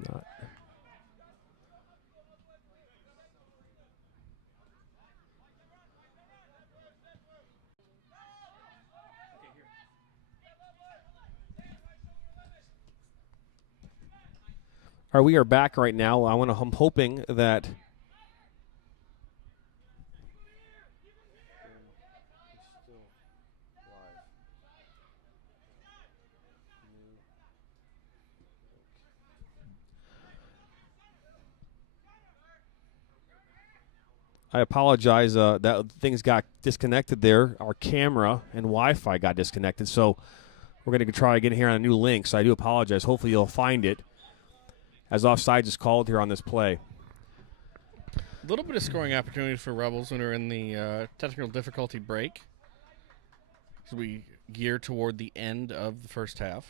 It's not. All right, we are back right now. I'm hoping that. I apologize. That things got disconnected there. Our camera and Wi-Fi got disconnected, so we're going to try again here on a new link. So I do apologize. Hopefully you'll find it as offsides is called here on this play. A little bit of scoring opportunities for Rebels when we're in the technical difficulty break as we gear toward the end of the first half.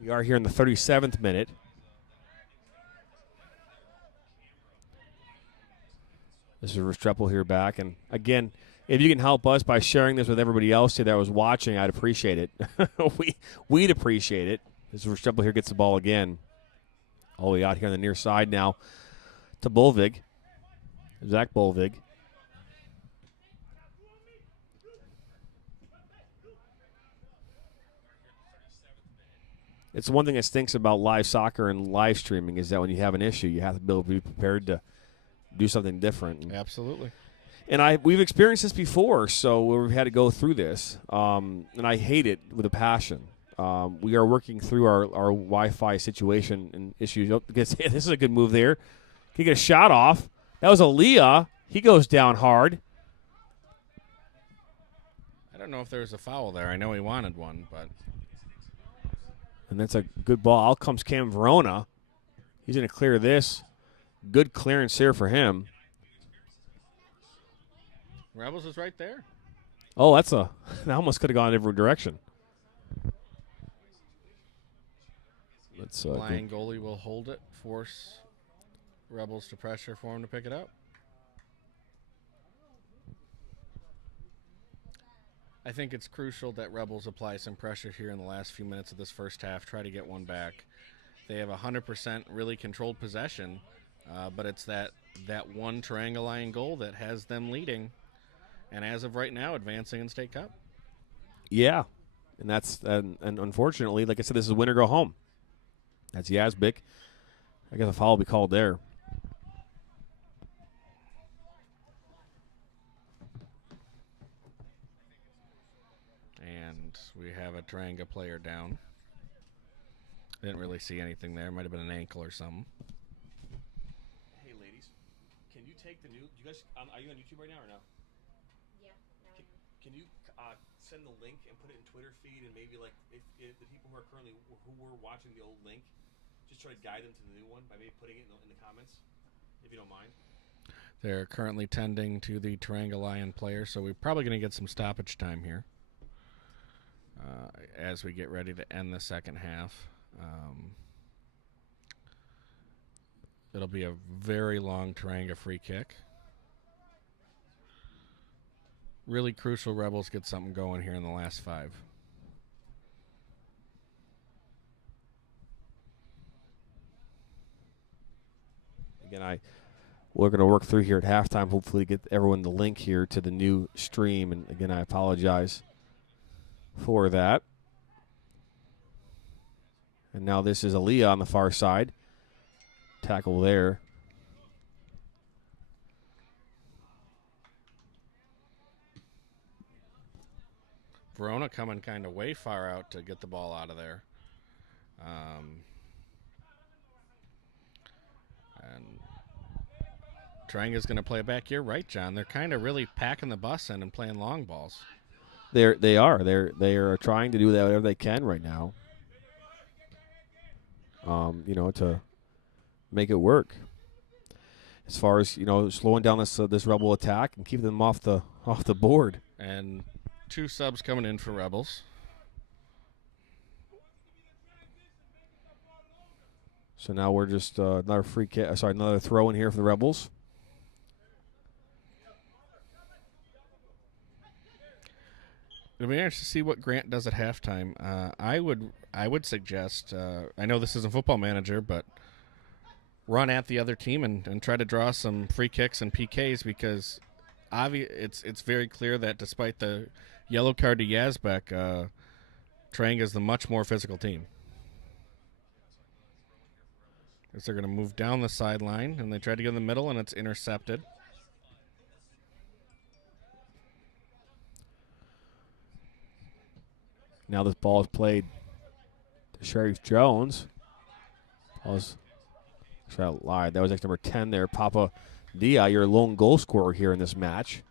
We are here in the 37th minute. This is Restrepo here back. And, again, if you can help us by sharing this with everybody else that was watching, I'd appreciate it. We'd appreciate it. This is Restrepo here gets the ball again. All the way out here on the near side now to Bolvig. Zach Bolvig. It's one thing that stinks about live soccer and live streaming is that when you have an issue, you have to be able to be prepared to do something different. Absolutely. And we've experienced this before, so we've had to go through this. And I hate it with a passion. We are working through our Wi-Fi situation and issues. Oh, this is a good move there. Can get a shot off. That was Aaliyah. He goes down hard. I don't know if there was a foul there. I know he wanted one, but. And that's a good ball. Out comes Cam Verona. He's going to clear this. Good clearance here for him. Rebels is right there. Oh, that almost could have gone in a different direction. Blind goalie will hold it, force Rebels to pressure for him to pick it up. I think it's crucial that Rebels apply some pressure here in the last few minutes of this first half, try to get one back. They have 100% really controlled possession, but it's that one Teranga line goal that has them leading, and as of right now, advancing in State Cup. Yeah, and unfortunately, like I said, this is win or go home. That's Yazbik. I guess a foul will be called there. And we have a Teranga player down. Didn't really see anything there. Might have been an ankle or something. Hey, ladies, can you take the new? You guys, are you on YouTube right now or no? Yeah. Can you send the link and put it in Twitter feed and maybe like if the people who were watching the old link, just try to guide them to the new one by maybe putting it in the comments, if you don't mind. They're currently tending to the Teranga Lion player, so we're probably going to get some stoppage time here as we get ready to end the second half. It'll be a very long Teranga free kick. Really crucial Rebels get something going here in the last 5. Again, we're going to work through here at halftime, hopefully get everyone the link here to the new stream. And, again, I apologize for that. And now this is Aaliyah on the far side. Tackle there. Verona coming kind of way far out to get the ball out of there. And Teranga's going to play it back here, right, John? They're kind of really packing the bus in and playing long balls. They are trying to do that whatever they can right now. To make it work. As far as slowing down this Rebel attack and keeping them off the board. And 2 subs coming in for Rebels. So now we're just another another throw in here for the Rebels. It'll be interesting to see what Grant does at halftime. I would suggest, I know this isn't Football Manager, but run at the other team and try to draw some free kicks and PKs, because it's very clear that despite the yellow card to Yazbek, Teranga is the much more physical team. Because they're going to move down the sideline, and they try to get in the middle, and it's intercepted. Now this ball is played to Sheriff Jones. Lied. That was number 10 there. Papa Dia, your lone goal scorer here in this match.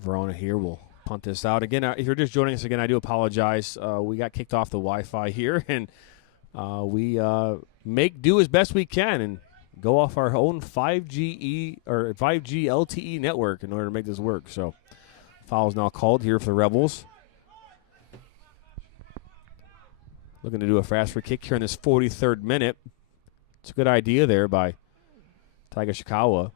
Verona here will punt this out. Again, if you're just joining us again, I do apologize. We got kicked off the Wi-Fi here, and we make do as best we can and go off our own 5G LTE network in order to make this work. So foul is now called here for the Rebels. Looking to do a fast free kick here in this 43rd minute. It's a good idea there by Taiga Shikawa.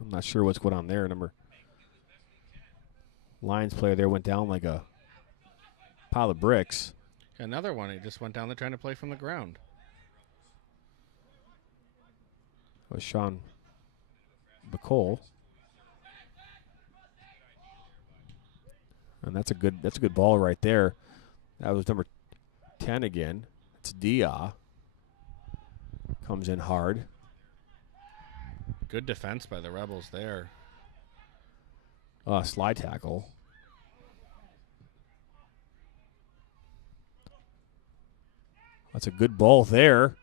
I'm not sure what's going on there. Lions player there went down like a pile of bricks. Another one. He just went down there trying to play from the ground. That was Sean Bacole. And that's a good ball right there. That was number 10 again. It's Dia. Comes in hard. Good defense by the Rebels there. Slide tackle. That's a good ball there.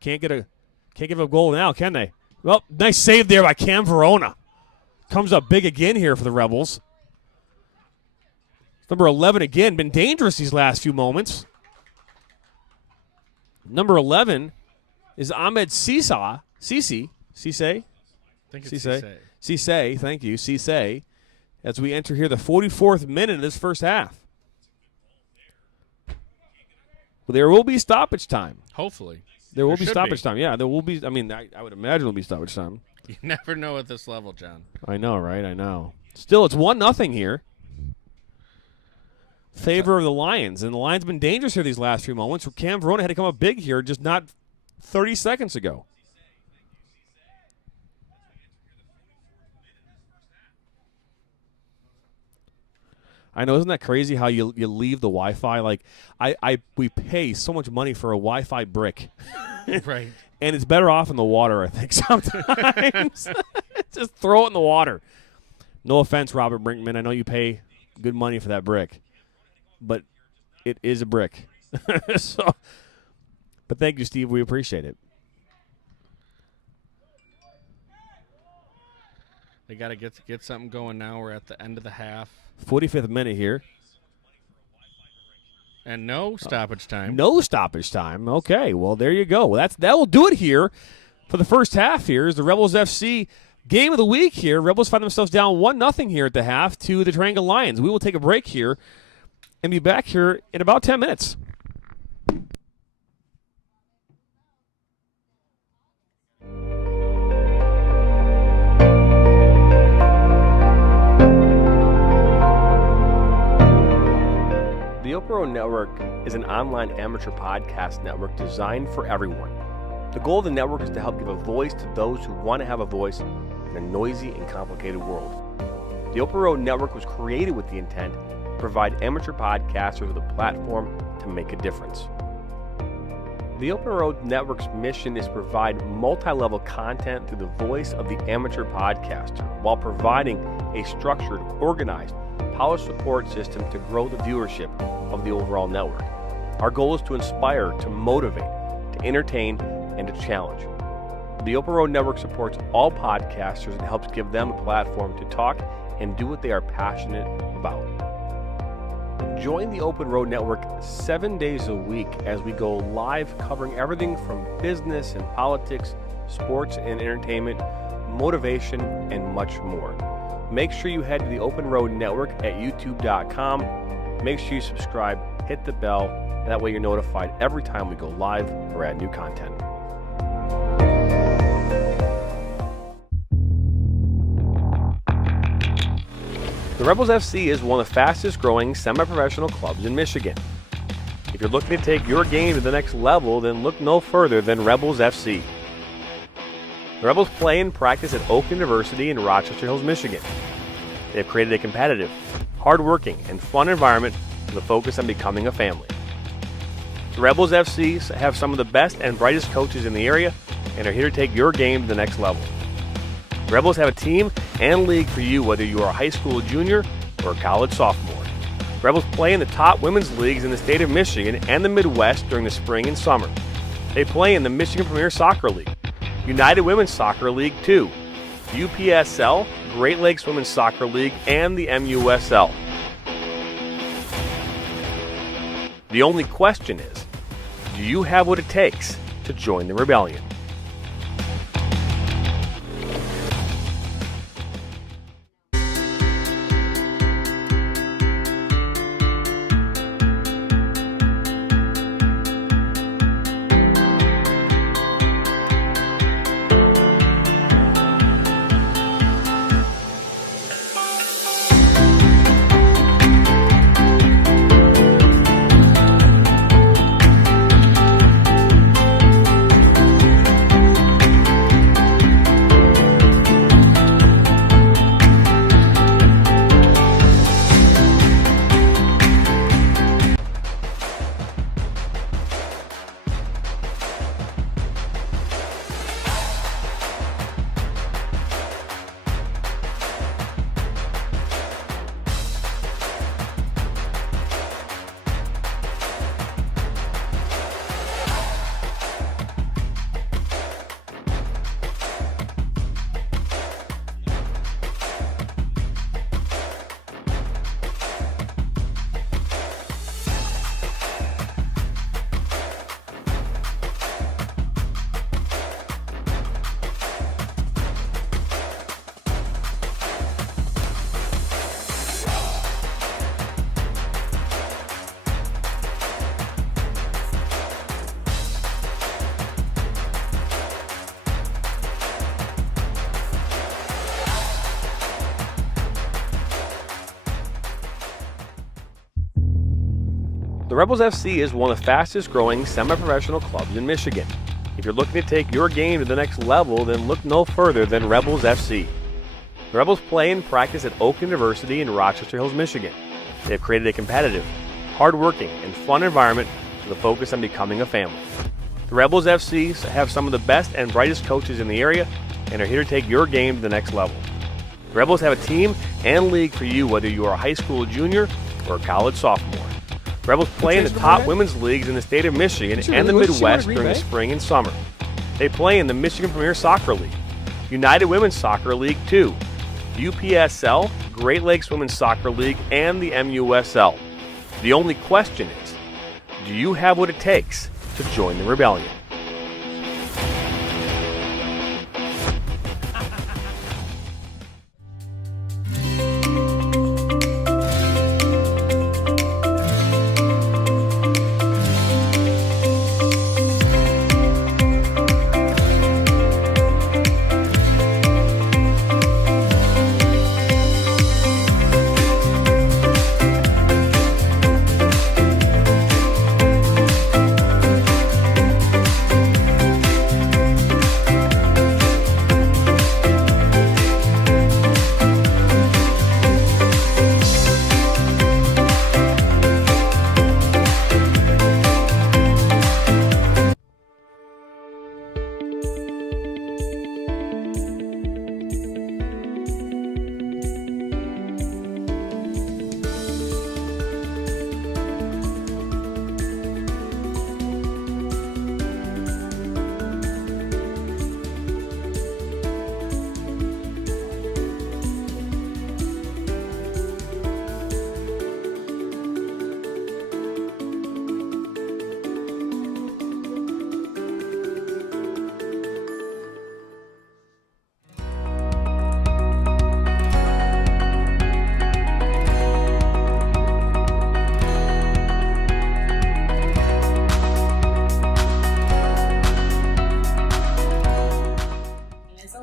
Can't give a goal now, can they? Well, nice save there by Cam Verona. Comes up big again here for the Rebels. Number 11 again, been dangerous these last few moments. Number 11 is Ahmed Cisse. Cisse? I think it's Cisse. Cisse, thank you, Cisse. As we enter here the 44th minute of this first half. Well, there will be stoppage time. Hopefully. There will be stoppage time. Yeah, there will be. I mean, I would imagine there will be stoppage time. You never know at this level, John. I know, right? I know. Still, it's 1-0 here. Favor of the Lions. And the Lions have been dangerous here these last few moments. Cam Verona had to come up big here just not 30 seconds ago. I know, isn't that crazy how you leave the Wi-Fi? Like, we pay so much money for a Wi-Fi brick. Right. And it's better off in the water, I think, sometimes. Just throw it in the water. No offense, Robert Brinkman. I know you pay good money for that brick. But it is a brick. But thank you, Steve. We appreciate it. They got to get something going now. We're at the end of the half. 45th minute here. And no stoppage time. No stoppage time. Okay, well, there you go. That will do it here for the first half here. Is the Rebels FC game of the week here. Rebels find themselves down 1-0 here at the half to the Teranga Lions. We will take a break here and be back here in about 10 minutes. The Open Road Network is an online amateur podcast network designed for everyone. The goal of the network is to help give a voice to those who want to have a voice in a noisy and complicated world. The Open Road Network was created with the intent to provide amateur podcasters with a platform to make a difference. The Open Road Network's mission is to provide multi-level content through the voice of the amateur podcaster while providing a structured, organized, polished support system to grow the viewership of the overall network. Our goal is to inspire, to motivate, to entertain, and to challenge. The Open Road Network supports all podcasters and helps give them a platform to talk and do what they are passionate about. Join the Open Road Network 7 days a week as we go live covering everything from business and politics, sports and entertainment, motivation, and much more. Make sure you head to the Open Road Network at youtube.com make sure you subscribe, hit the bell, and that way you're notified every time we go live or add new content. The Rebels FC is one of the fastest growing semi-professional clubs in Michigan. If you're looking to take your game to the next level, then look no further than Rebels FC. The Rebels play and practice at Oak University in Rochester Hills, Michigan. They have created a competitive, hard-working, and fun environment with a focus on becoming a family. The Rebels FC have some of the best and brightest coaches in the area and are here to take your game to the next level. The Rebels have a team and league for you whether you are a high school junior or a college sophomore. The Rebels play in the top women's leagues in the state of Michigan and the Midwest during the spring and summer. They play in the Michigan Premier Soccer League, United Women's Soccer League 2, UPSL, Great Lakes Women's Soccer League, and the MUSL. The only question is, do you have what it takes to join the rebellion? The Rebels FC is one of the fastest growing semi-professional clubs in Michigan. If you're looking to take your game to the next level, then look no further than Rebels FC. The Rebels play and practice at Oak University in Rochester Hills, Michigan. They have created a competitive, hard-working, and fun environment with a focus on becoming a family. The Rebels FC have some of the best and brightest coaches in the area and are here to take your game to the next level. The Rebels have a team and league for you whether you are a high school junior or a college sophomore. The Rebels play in the top women's leagues in the state of Michigan and the Midwest during the spring and summer. They play in the Michigan Premier Soccer League, United Women's Soccer League 2, UPSL, Great Lakes Women's Soccer League, and the MUSL. The only question is, do you have what it takes to join the rebellion?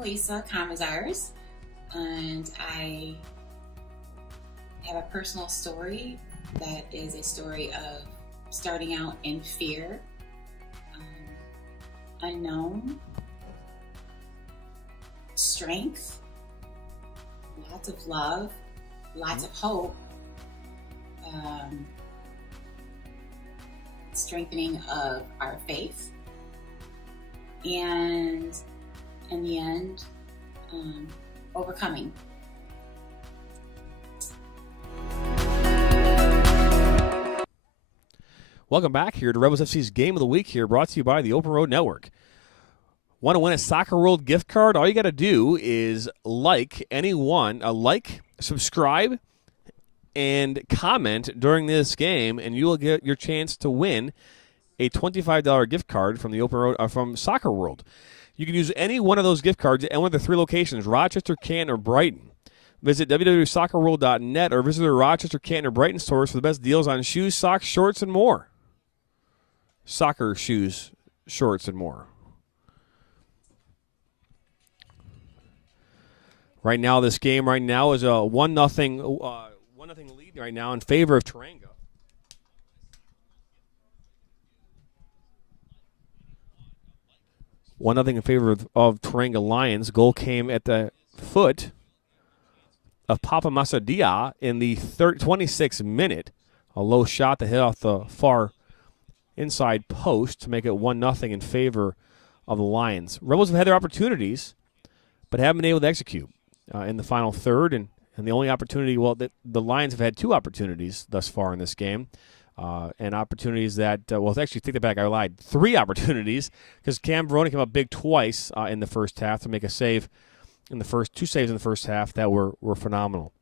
Lisa Kamazars, and I have a personal story that is a story of starting out in fear, unknown, strength, lots of love, lots of hope, strengthening of our faith, and in the end, overcoming. Welcome back here to Rebels FC's Game of the Week here, brought to you by the Open Road Network. Want to win a Soccer World gift card? All you got to do is subscribe, and comment during this game, and you will get your chance to win a $25 gift card from the Open Road from Soccer World. You can use any one of those gift cards at one of the 3 locations: Rochester, Canton, or Brighton. Visit www.soccerworld.net or visit their Rochester, Canton, or Brighton stores for the best deals on shoes, socks, shorts, and more. Soccer shoes, shorts, and more. Right now, this game right now is a 1-0 lead right now in favor of Teranga. One nothing in favor of Teranga Lions. Goal came at the foot of Papa Masadia in the 26th minute. A low shot that hit off the far inside post to make it 1-0 in favor of the Lions. Rebels have had their opportunities, but haven't been able to execute in the final third. And the only opportunity, the Lions have had 2 opportunities thus far in this game. And opportunities that, actually, take that back, I lied. 3 opportunities, because Cam Verona came up big twice in the first half to make a save in the first 2 saves in the first half that were phenomenal.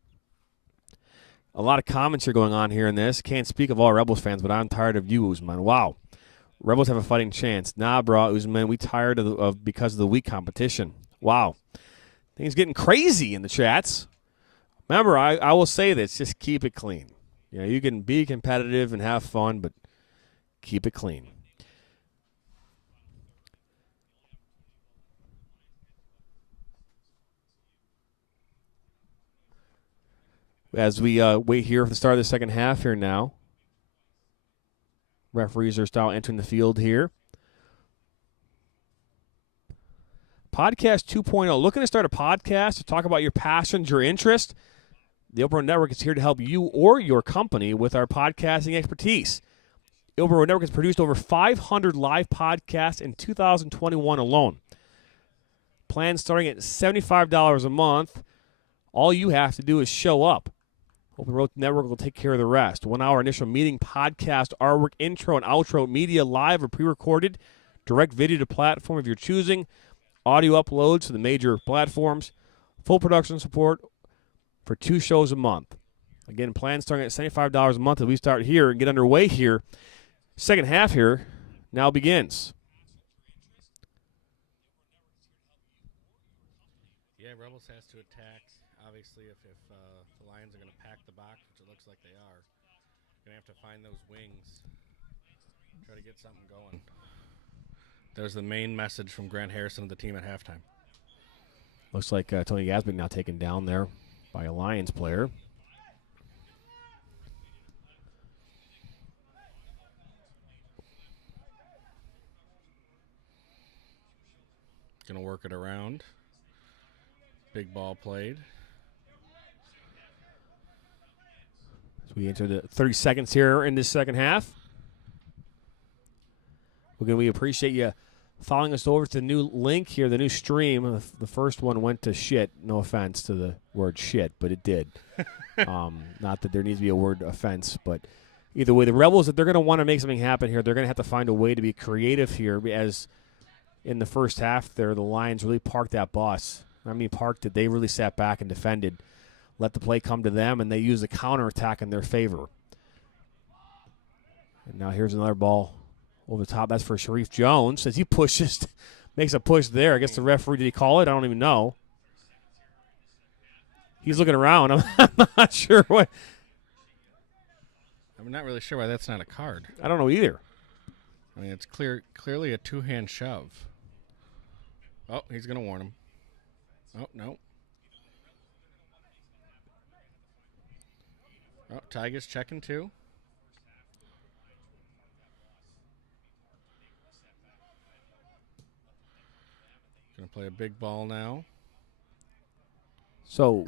A lot of comments are going on here in this. Can't speak of all Rebels fans, but I'm tired of you, Usman. Wow. Rebels have a fighting chance. Nah, bro, Usman, we tired of because of the weak competition. Wow. Things getting crazy in the chats. Remember, I will say this, just keep it clean. You know, you can be competitive and have fun, but keep it clean. As we wait here for the start of the second half here now. Referees are still entering the field here. Podcast 2.0. Looking to start a podcast to talk about your passions, your interest? The Open Road Network is here to help you or your company with our podcasting expertise. The Open Road Network has produced over 500 live podcasts in 2021 alone. Plans starting at $75 a month. All you have to do is show up. Open Road Network will take care of the rest. 1 hour initial meeting, podcast, artwork, intro, and outro, media live or pre-recorded, direct video to platform of your choosing, audio uploads to the major platforms, full production support for 2 shows a month. Again, plans starting at $75 a month as we start here and get underway here. Second half here now begins. Yeah, Rebels has to attack. Obviously, if the Lions are going to pack the box, which it looks like they are, going to have to find those wings, try to get something going. There's the main message from Grant Harrison and the team at halftime. Looks like Tony Gasbeck now taken down there by a Lions player. Going to work it around. Big ball played. As we enter the 30 seconds here in this second half. Again, we appreciate you following us over to the new link here, the new stream. The first one went to shit. No offense to the word shit, but it did. Not that there needs to be a word offense, but either way, the Rebels, if they're going to want to make something happen here, they're going to have to find a way to be creative here, as in the first half there, the Lions really parked that bus. I mean, parked it. They really sat back and defended, let the play come to them, and they used the counterattack in their favor. And now here's another ball over the top. That's for Sharif Jones as he pushes, makes a push there. I guess the referee, did he call it? I don't even know. He's looking around. I'm not sure what. I'm not really sure why that's not a card. I don't know either. I mean, it's clearly a two-hand shove. Oh, he's going to warn him. Oh, no. Oh, Tiger's checking too. Gonna play a big ball now. So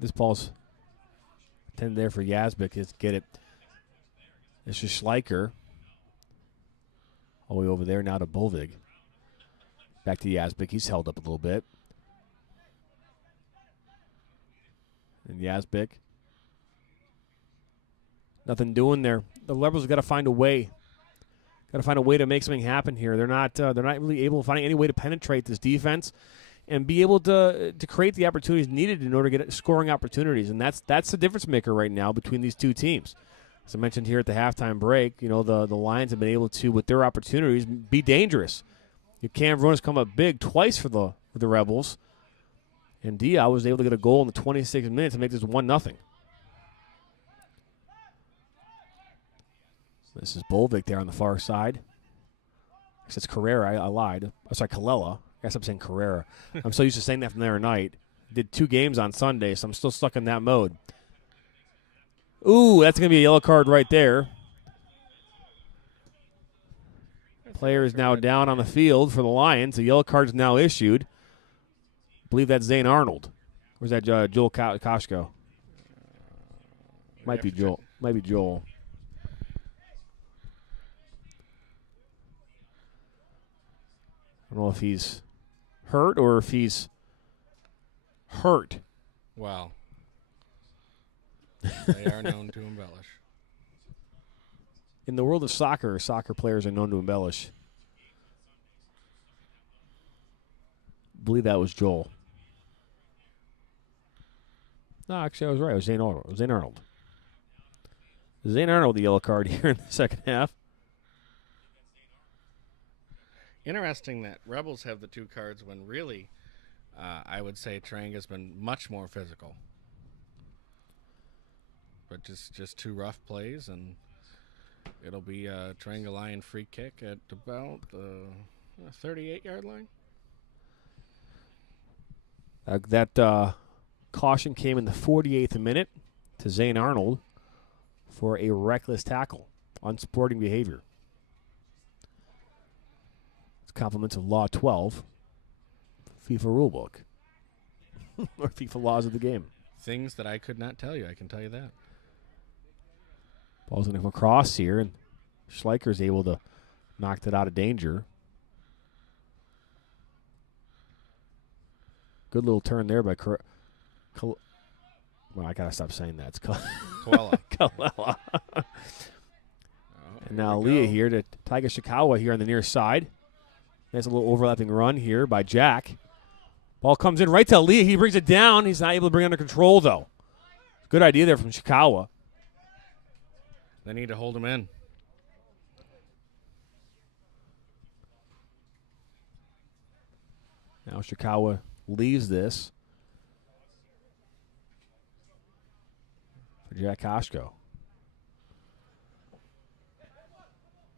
this ball's intended there for Yazbek is get it. It's just Schleicher. All the way over there now to Bolvig. Back to Yazbek. He's held up a little bit. And Yazbek. Nothing doing there. The Rebels have got to find a way. Got to find a way to make something happen here. They're not really able to find any way to penetrate this defense and be able to create the opportunities needed in order to get scoring opportunities. And that's the difference maker right now between these two teams. As I mentioned here at the halftime break, the Lions have been able to, with their opportunities, be dangerous. Cam Verona's come up big twice for the Rebels. And Dia was able to get a goal in the 26 minutes and make this 1-0. This is Bolvik there on the far side. I guess it's Carrera. I lied. I'm sorry, Kalela. I guess I'm saying Carrera. I'm so used to saying that from the other night. Did 2 games on Sunday, so I'm still stuck in that mode. Ooh, that's going to be a yellow card right there. Player is now down on the field for the Lions. The yellow card is now issued. I believe that's Zane Arnold. Or is that Joel Koshko? Might be Joel. Might be Joel. I don't know if he's hurt or if he's hurt. Wow. They are known to embellish. In the world of soccer players are known to embellish. I believe that was Joel. No, actually, I was right. It was Zane Arnold. Zane Arnold, the yellow card here in the second half. Interesting that Rebels have the 2 cards when really, I would say Teranga's been much more physical. But just 2 rough plays, and it'll be a Teranga Lion free kick at about the 38-yard line. That caution came in the 48th minute to Zane Arnold for a reckless tackle, unsporting behavior. It's compliments of Law 12, FIFA rulebook, or FIFA laws of the game. Things that I could not tell you, I can tell you that. Ball's going to come across here, and Schleicher's able to knock that out of danger. Good little turn there by well, I got to stop saying that. It's Kalela. Kalela. And now Leah here to Taiga Shikawa here on the near side. Nice little overlapping run here by Jack. Ball comes in right to Leah. He brings it down. He's not able to bring it under control, though. Good idea there from Shikawa. They need to hold him in. Now Shikawa leaves this for Jack Koshko.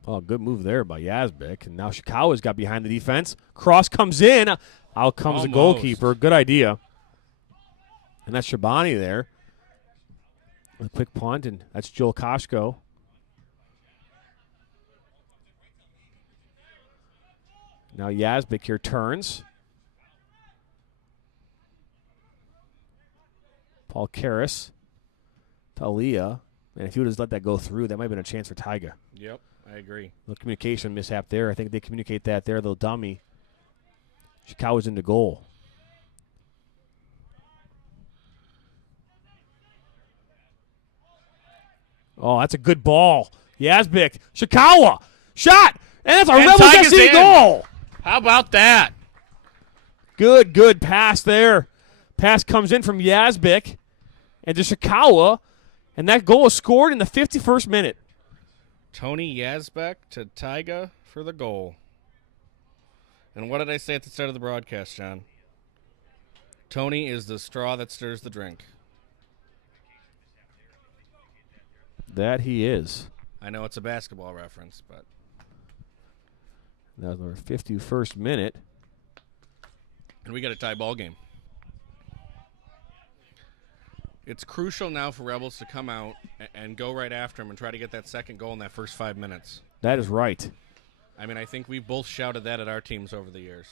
Oh, good move there by Yazbek. And now Shikawa's got behind the defense. Cross comes in. Out comes the goalkeeper. Good idea. And that's Shabani there. A quick punt, and that's Joel Koshko. Now Yazbek here turns. Paul Karras to Aliyah. And if he would have let that go through, that might have been a chance for Taiga. Yep, I agree. Little communication mishap there. I think they communicate that there, little dummy. Shikawa's into goal. Oh, that's a good ball. Yazbek. Shikawa. Shot. And that's a Rebels FC goal. How about that? Good pass there. Pass comes in from Yazbek and to Shikawa. And that goal was scored in the 51st minute. Tony Yazbek to Taiga for the goal. And what did I say at the start of the broadcast, John? Tony is the straw that stirs the drink. That he is. I know it's a basketball reference, but That was our 51st minute. And we got a tie ball game. It's crucial now for Rebels to come out and go right after them and try to get that second goal in that first 5 minutes. That is right. I mean, I think we've both shouted that at our teams over the years.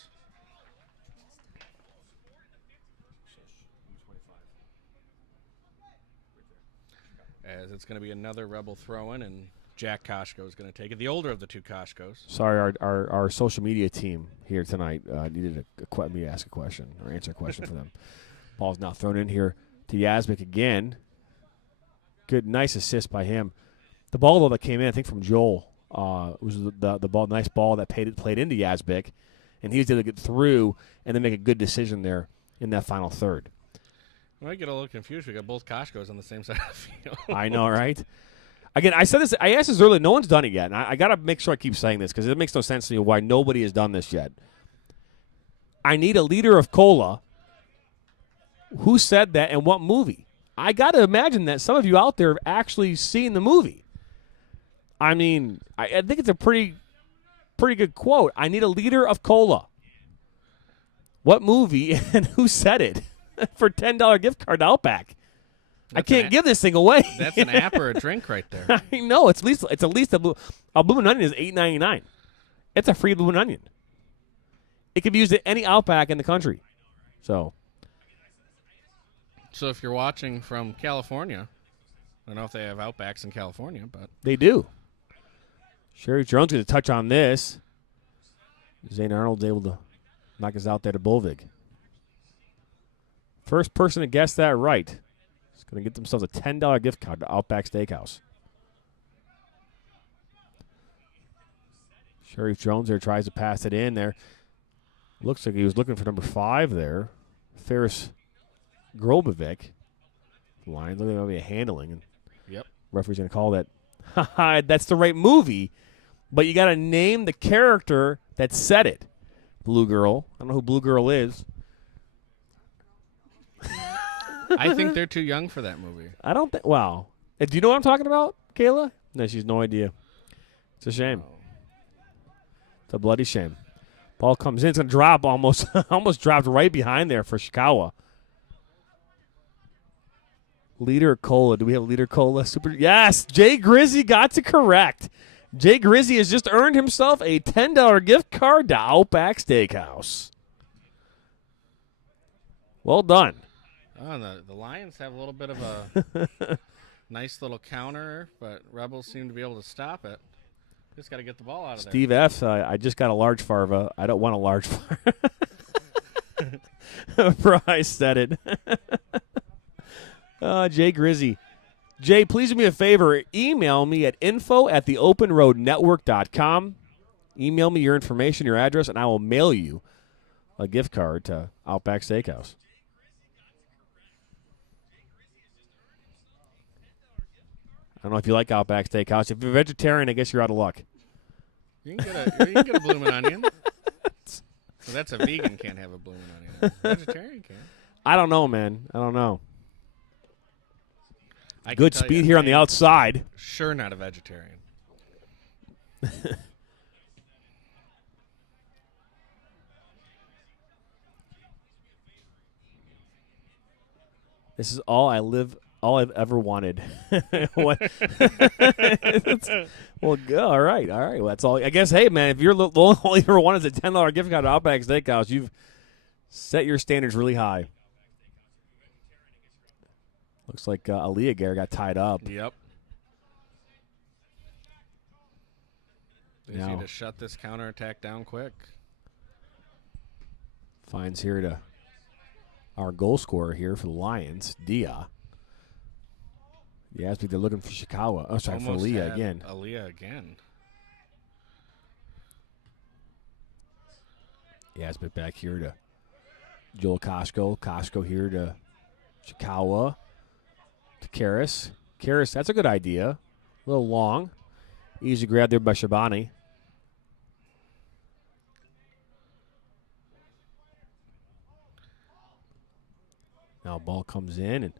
As it's going to be another Rebel throw-in, and Jack Koshko is going to take it, the older of the two Koshkos. Sorry, our social media team here tonight needed me to ask a question or answer a question for them. Ball's now thrown in here to Yazbek again. Good, nice assist by him. The ball, though, that came in, I think from Joel, was the ball, nice ball that played into Yazbek, and he was able to get through and then make a good decision there in that final third. I might get a little confused. We got both Koshkos on the same side of the field. I know, right? Again, I said this. I asked this earlier. No one's done it yet, and I got to make sure I keep saying this because it makes no sense to me why nobody has done this yet. I need a liter of cola. Who said that and what movie? I got to imagine that some of you out there have actually seen the movie. I mean, I think it's a pretty good quote. I need a liter of cola. What movie and who said it for a $10 gift card to Outback? I can't give this thing away. That's an app or a drink right there. I know. It's at least a Bloomin' Onion is $8.99. It's a free Bloomin' Onion. It can be used at any Outback in the country. So if you're watching from California, I don't know if they have Outbacks in California, but they do. Sherry Jones going to touch on this. Zane Arnold's able to knock us out there to Bolvig. First person to guess that right is going to get themselves a $10 gift card to Outback Steakhouse. Sherry Jones there tries to pass it in there. Looks like he was looking for number 5 there. Ferris Grobovic. Lions looking at a handling. And yep. Referee's going to call that. That's the right movie, but you got to name the character that said it. Blue Girl. I don't know who Blue Girl is. I think they're too young for that movie. I don't think. Wow. Do you know what I'm talking about, Kayla? No, she's no idea. It's a shame. It's a bloody shame. Ball comes in. It's going to drop almost dropped right behind there for Shikawa. Liter Cola. Do we have Liter Cola? Super. Yes. Jay Grizzy got to correct. Jay Grizzy has just earned himself a $10 gift card to Outback Steakhouse. Well done. Oh, the Lions have a little bit of a nice little counter, but Rebels seem to be able to stop it. Just got to get the ball out of there. Steve F., I just got a large farva. I don't want a large farva. Bryce said it. Jay Grizzy. Jay, please do me a favor. Email me at info@theopenroadnetwork.com. Email me your information, your address, and I will mail you a gift card to Outback Steakhouse. I don't know if you like Outback Steakhouse. If you're a vegetarian, I guess you're out of luck. You can get a Bloomin' Onion. So that's a vegan can't have a Bloomin' Onion. Vegetarian can. I don't know, man. I don't know. I Good speed here on the outside. Sure not a vegetarian. This is all I've ever wanted. Well, all right. Well, that's all. I guess, hey, man, if you're the only ever wanted is a $10 gift card to Outback Steakhouse, you've set your standards really high. Looks like Aaliyah Gare got tied up. Yep. They need to shut this counterattack down quick. Finds here to our goal scorer here for the Lions, Dia. Yeah, they're looking for Shikawa. Oh, sorry, for Aaliyah again. Aaliyah again. Yazbek back here to Joel Koshko. Koshko here to Shikawa. To Karras. Karras, that's a good idea. A little long. Easy grab there by Shabani. Now ball comes in, and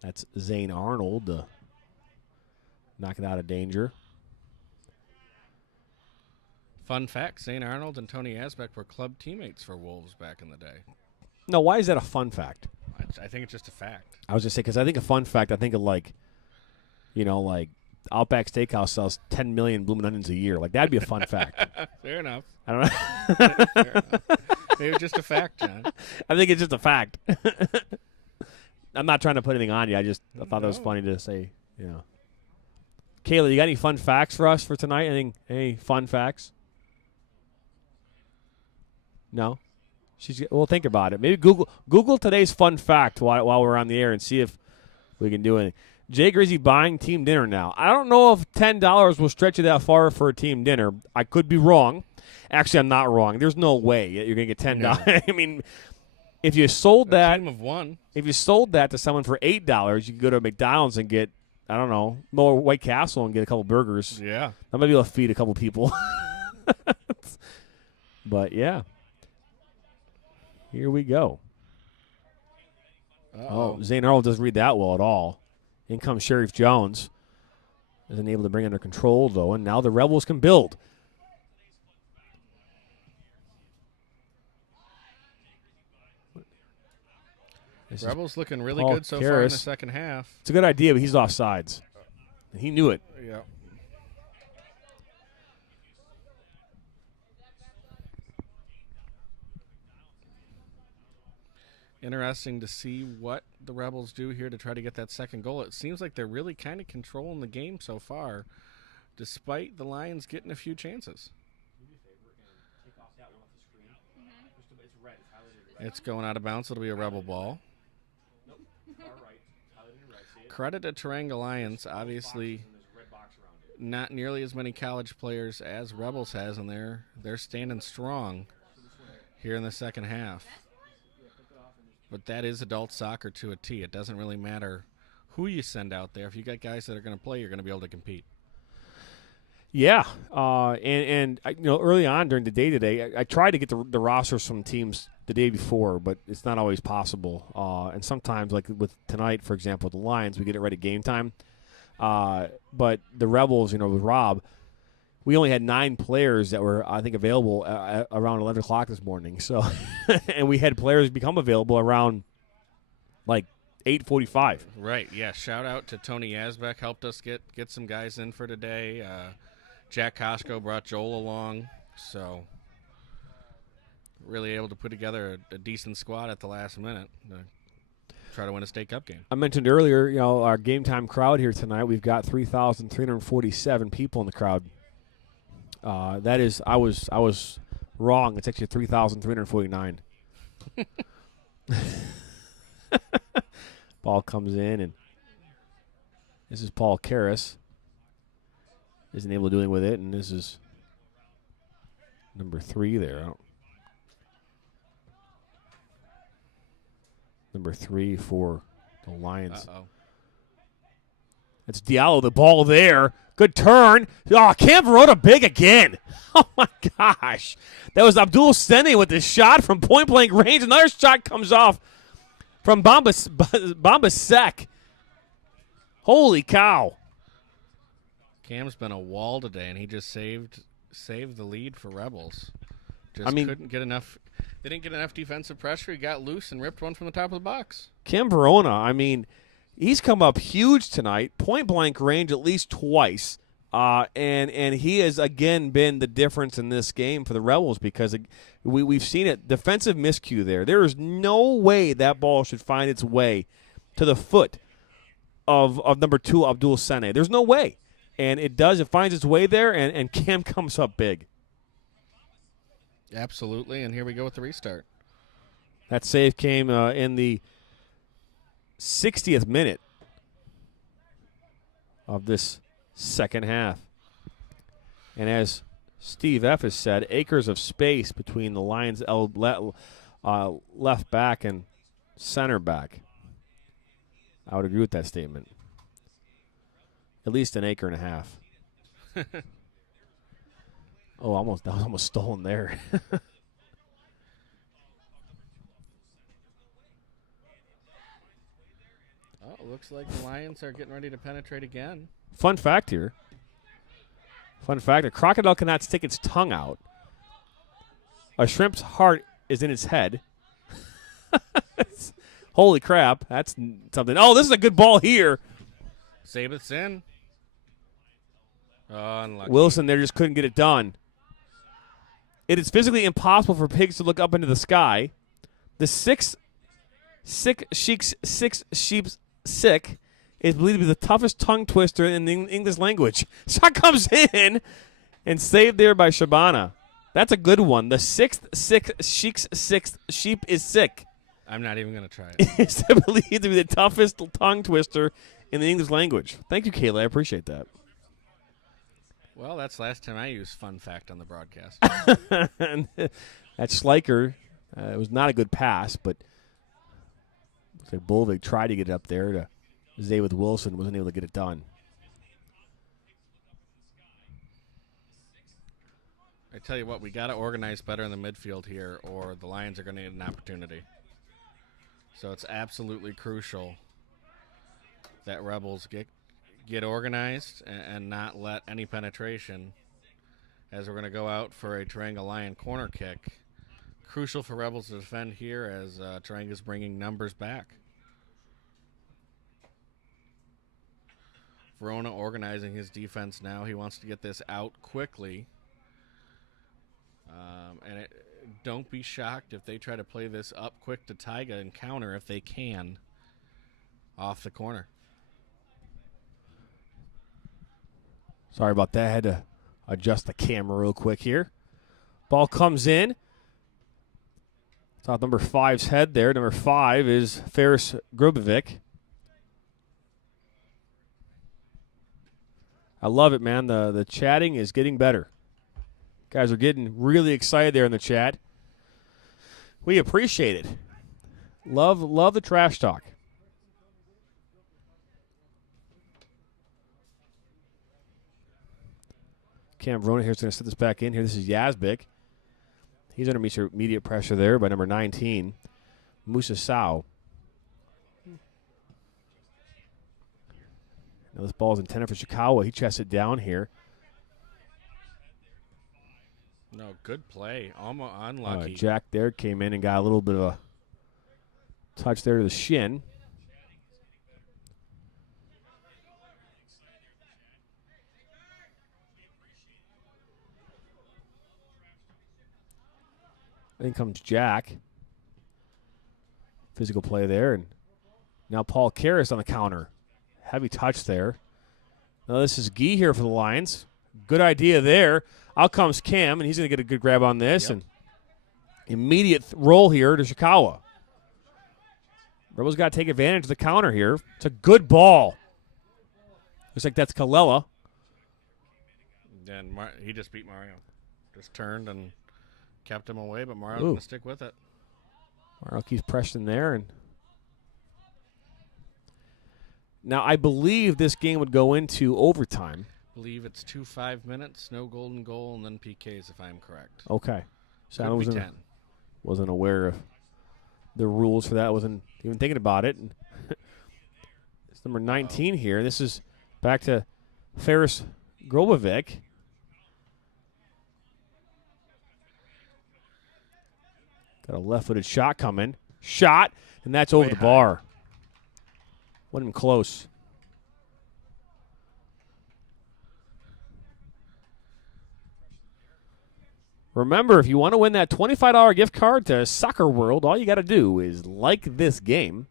that's Zane Arnold knock it out of danger. Fun fact, St. Arnold and Tony Asbeck were club teammates for Wolves back in the day. No, why is that a fun fact? I think it's just a fact. I was just saying, because I think a fun fact, I think of like Outback Steakhouse sells 10 million blooming onions a year. Like, that'd be a fun fact. Fair enough. I don't know. Fair enough. Maybe just a fact, John. I think it's just a fact. I'm not trying to put anything on you. I thought that was funny to say, Kayla, you got any fun facts for us for tonight? Any fun facts? No? We'll think about it. Maybe Google today's fun fact while we're on the air and see if we can do anything. Jay Grizzy buying team dinner now. I don't know if $10 will stretch you that far for a team dinner. I could be wrong. Actually, I'm not wrong. There's no way you're going to get $10. No. I mean, if you sold that, team of one. If you sold that to someone for $8, you could go to McDonald's and get, I don't know, more White Castle and get a couple burgers. Yeah, that might be able to feed a couple people. But yeah, here we go. Uh-oh. Zane Arnold doesn't read that well at all. In comes Sheriff Jones. Isn't able to bring under control, though, and now the Rebels can build. Rebels looking really good so far in the second half. It's a good idea, but he's offsides. He knew it. Yeah. Interesting to see what the Rebels do here to try to get that second goal. It seems like they're really kind of controlling the game so far, despite the Lions getting a few chances. It's going out of bounds. It'll be a Rebel ball. Credit to Teranga Lions. Obviously, not nearly as many college players as Rebels has, and they're standing strong here in the second half. But that is adult soccer to a T. It doesn't really matter who you send out there. If you got guys that are going to play, you're going to be able to compete. Yeah, and early on during the day today, I tried to get the rosters from teams the day before, but it's not always possible. And sometimes, like with tonight, for example, the Lions, we get it right at game time. But the Rebels, with Rob, we only had 9 players that were, I think, available around 11 o'clock this morning. So, and we had players become available around like 8:45. Right. Yeah. Shout out to Tony Asbeck, helped us get some guys in for today. Jack Koshko brought Joel along, so really able to put together a decent squad at the last minute to try to win a state cup game. I mentioned earlier, our game time crowd here tonight. We've got 3,347 people in the crowd. That is, I was wrong. It's actually 3,349. Ball comes in, and this is Paul Karras. Isn't able to do anything with it, and this is number 3 there. Number 3 for the Lions. Uh-oh. It's Diallo, the ball there. Good turn. Oh, Cam Verona big again. Oh, my gosh. That was Abdul Sene with this shot from point-blank range. Another shot comes off from Bamba Sek. Holy cow. Cam's been a wall today, and he just saved the lead for Rebels. Couldn't get enough. They didn't get enough defensive pressure. He got loose and ripped one from the top of the box. Cam Verona, he's come up huge tonight, point-blank range at least twice, and he has, again, been the difference in this game for the Rebels because we've seen it. Defensive miscue there. There is no way that ball should find its way to the foot of number 2, Abdul Sene. There's no way. And it does. It finds its way there, and Cam comes up big. Absolutely, and here we go with the restart. That save came in the 60th minute of this second half. And as Steve F. has said, acres of space between the Lions' left back and center back. I would agree with that statement. At least an acre and a half. Oh, that was almost stolen there. Looks like the Lions are getting ready to penetrate again. Fun fact here. Fun fact, a crocodile cannot stick its tongue out. A shrimp's heart is in its head. Holy crap, that's something. Oh, this is a good ball here. Sabeth's in. Oh, unlucky. Wilson there just couldn't get it done. It is physically impossible for pigs to look up into the sky. The sick sheep's sick is believed to be the toughest tongue twister in the English language. Shot comes in and saved there by Shabana. That's a good one. The sixth sheep is sick. I'm not even going to try it. It's believed to be the toughest tongue twister in the English language. Thank you, Kayla. I appreciate that. Well, that's the last time I used fun fact on the broadcast. That Schleicher, it was not a good pass, but looks like Bolvig tried to get it up there to Zay with Wilson, wasn't able to get it done. I tell you what, we got to organize better in the midfield here, or the Lions are going to get an opportunity. So it's absolutely crucial that Rebels get organized and not let any penetration, as we're going to go out for a Teranga Lion corner kick. Crucial for Rebels to defend here as Teranga's bringing numbers back. Verona organizing his defense now. He wants to get this out quickly. Don't be shocked if they try to play this up quick to Taiga and counter if they can off the corner. Sorry about that. I had to adjust the camera real quick here. Ball comes in. It's off number 5's head there. Number 5 is Ferris Grubovic. I love it, man. The chatting is getting better. Guys are getting really excited there in the chat. We appreciate it. Love the trash talk. Cam Verona here is going to set this back in here. This is Yazbek. He's under immediate pressure there by number 19, Musa Sao. Now this ball is intended for Chikawa. He chests it down here. No, good play. Almost unlucky. Jack there came in and got a little bit of a touch there to the shin. Then comes Jack. Physical play there. And now Paul Karras on the counter. Heavy touch there. Now this is Gee here for the Lions. Good idea there. Out comes Cam, and he's going to get a good grab on this. Yep. And immediate roll here to Chikawa. Rebels got to take advantage of the counter here. It's a good ball. Looks like that's Kalela. Then he just beat Mario. Just turned and kept him away, but Mario's going to stick with it. Mario keeps pressing there. And now I believe this game would go into overtime. I believe it's 2 5 minutes, no golden goal, and then PKs if I'm correct. Okay. So I Could be 10. wasn't aware of the rules for that. Wasn't even thinking about it. And it's number 19 here. This is back to Ferris Grobovic. Got a left-footed shot coming. Shot, and that's over the bar. Wasn't even close. Remember, if you want to win that $25 gift card to Soccer World, all you got to do is like this game.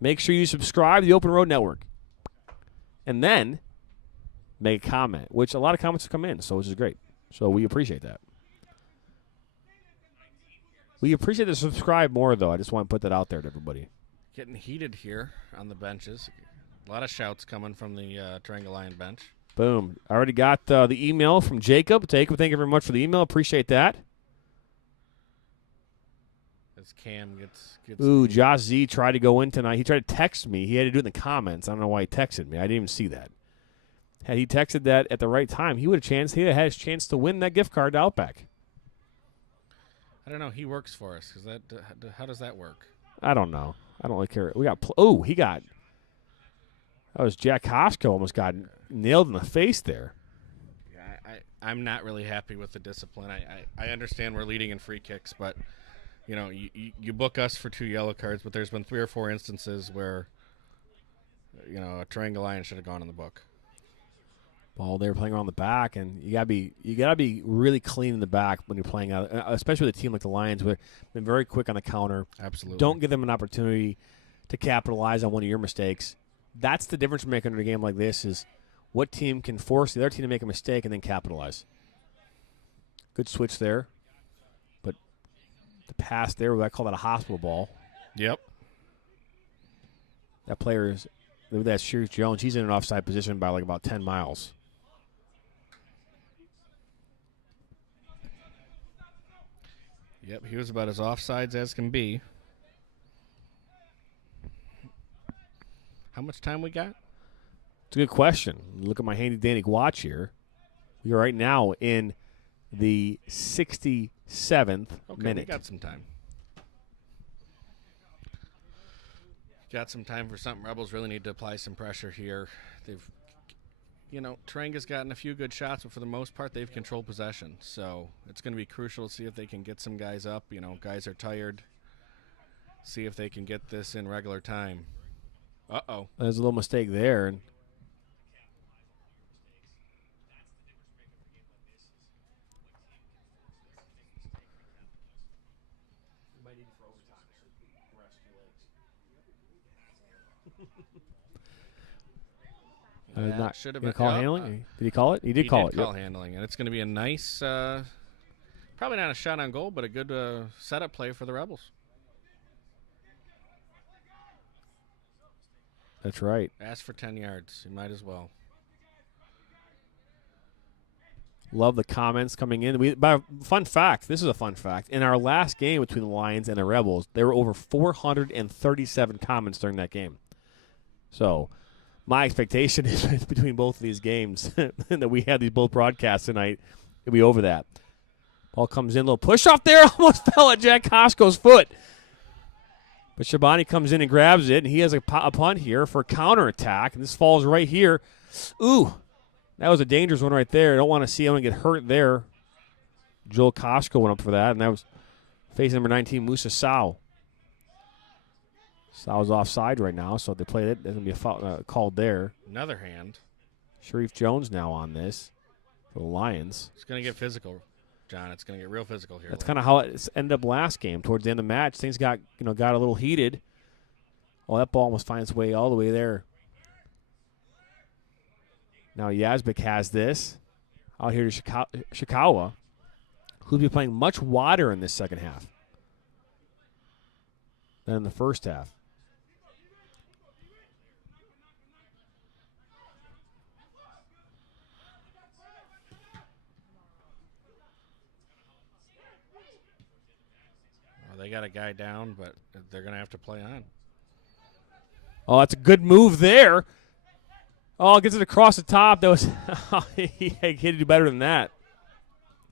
Make sure you subscribe to the Open Road Network. And then make a comment, which a lot of comments have come in, so which is great. So we appreciate that. We appreciate the subscribe more, though. I just want to put that out there to everybody. Getting heated here on the benches. A lot of shouts coming from the Teranga Lion bench. Boom. I already got the email from Jacob. Jacob, thank you very much for the email. Appreciate that. As Cam gets Ooh, Josh Z tried to go in tonight. He tried to text me. He had to do it in the comments. I don't know why he texted me. I didn't even see that. Had he texted that at the right time, he would have had his chance to win that gift card to Outback. I don't know. He works for us. How does that work? I don't know. I don't really care. We got he got. That was Jack Hoshko almost got nailed in the face there. I'm not really happy with the discipline. I understand we're leading in free kicks, but you book us for 2 yellow cards, but there's been 3 or 4 instances where a Teranga Lion should have gone in the book. Ball there playing around the back, and you gotta be really clean in the back when you're playing out, especially with a team like the Lions, who have been very quick on the counter. Absolutely. Don't give them an opportunity to capitalize on one of your mistakes. That's the difference maker in a game like this, is what team can force the other team to make a mistake and then capitalize. Good switch there. But the pass there, I call that a hospital ball. Yep. That player is, that's Sheriff Jones. He's in an offside position by like about 10 miles. Yep, he was about as offsides as can be. How much time we got? It's a good question. Look at my handy-dandy watch here. We are right now in the 67th minute. We got some time. Got some time for something. Rebels really need to apply some pressure here. Teranga's gotten a few good shots, but for the most part, they've controlled possession. So it's going to be crucial to see if they can get some guys up. Guys are tired. See if they can get this in regular time. Uh-oh. There's a little mistake there. And should have been been call handling. Did he call it? He did call it. Call handling, and it's going to be a nice, probably not a shot on goal, but a good setup play for the Rebels. That's right. Ask for 10 yards. You might as well. Love the comments coming in. Fun fact. This is a fun fact. In our last game between the Lions and the Rebels, there were over 437 comments during that game. So my expectation is between both of these games that we had these both broadcasts tonight, it'll be over that. Ball comes in, a little push off there, almost fell at Jack Costco's foot. But Shabani comes in and grabs it, and he has a punt here for a counterattack, and this falls right here. Ooh, that was a dangerous one right there. I don't want to see anyone get hurt there. Joel Costco went up for that, and that was facing number 19, Musa Sow. Sow's offside right now, so if they played it, there's going to be a foul called there. Another hand. Sharif Jones now on this for the Lions. It's going to get physical, John. It's going to get real physical here. That's kind of how it ended up last game. Towards the end of the match, things got a little heated. Oh, that ball almost finds its way all the way there. Now Yazbek has this out here to Shikawa, who'll be playing much wider in this second half than in the first half. They got a guy down, but they're going to have to play on. Oh, that's a good move there. Oh, gets it across the top. That was he had to do better than that.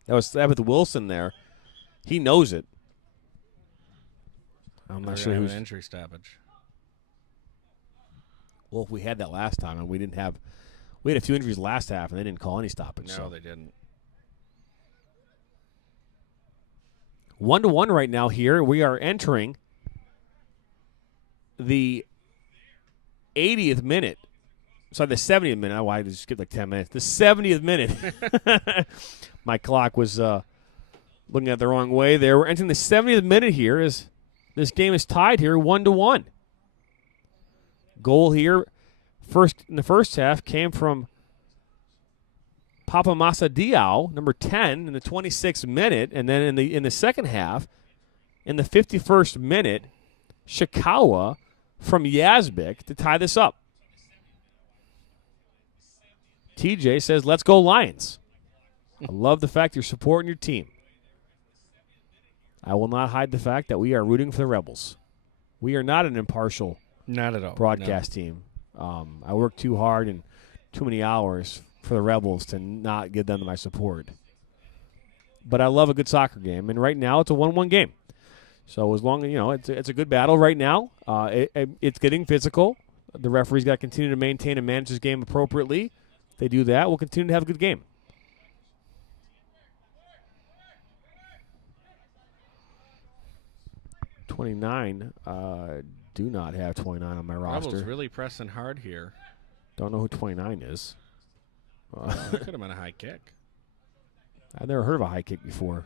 That with Wilson there. He knows it. I'm not sure who's an injury stoppage. Well, if we had that last time, and we had a few injuries last half, and they didn't call any stoppage. No, they didn't. 1-1 right now here. We are entering the 80th minute. Sorry, the 70th minute. I just skipped like 10 minutes. The 70th minute. My clock was looking at the wrong way there. We're entering the 70th minute here as this game is tied here 1-1. Goal here in the first half came from Papa Masa Diao, number 10, in the 26th minute. And then in the second half, in the 51st minute, Shikawa from Yazbek to tie this up. TJ says, let's go Lions. I love the fact you're supporting your team. I will not hide the fact that we are rooting for the Rebels. We are not an impartial not at all broadcast team. I work too hard and too many hours for the Rebels to not give them my support. But I love a good soccer game, and right now it's a 1-1 game. So as long as, it's a good battle right now. It's getting physical. The referee's got to continue to maintain and manage this game appropriately. If they do that, we'll continue to have a good game. 29. Do not have 29 on my roster. Rebels really pressing hard here. Don't know who 29 is. That could have been a high kick. I've never heard of a high kick before.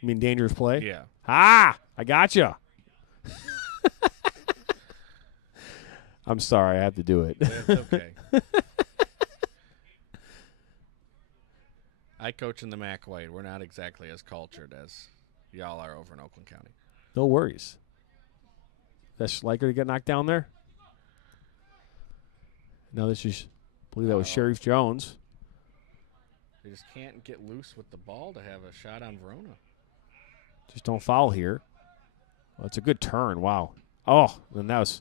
You mean dangerous play? Yeah. Ah, I gotcha. I'm sorry, I have to do it. It's okay. I coach in the MAC White. We're not exactly as cultured as y'all are over in Oakland County. No worries. That's likely to get knocked down there. No, this is, I believe that was Sheriff Jones. They just can't get loose with the ball to have a shot on Verona. Just don't foul here. Well, it's a good turn. Wow. Oh, and that was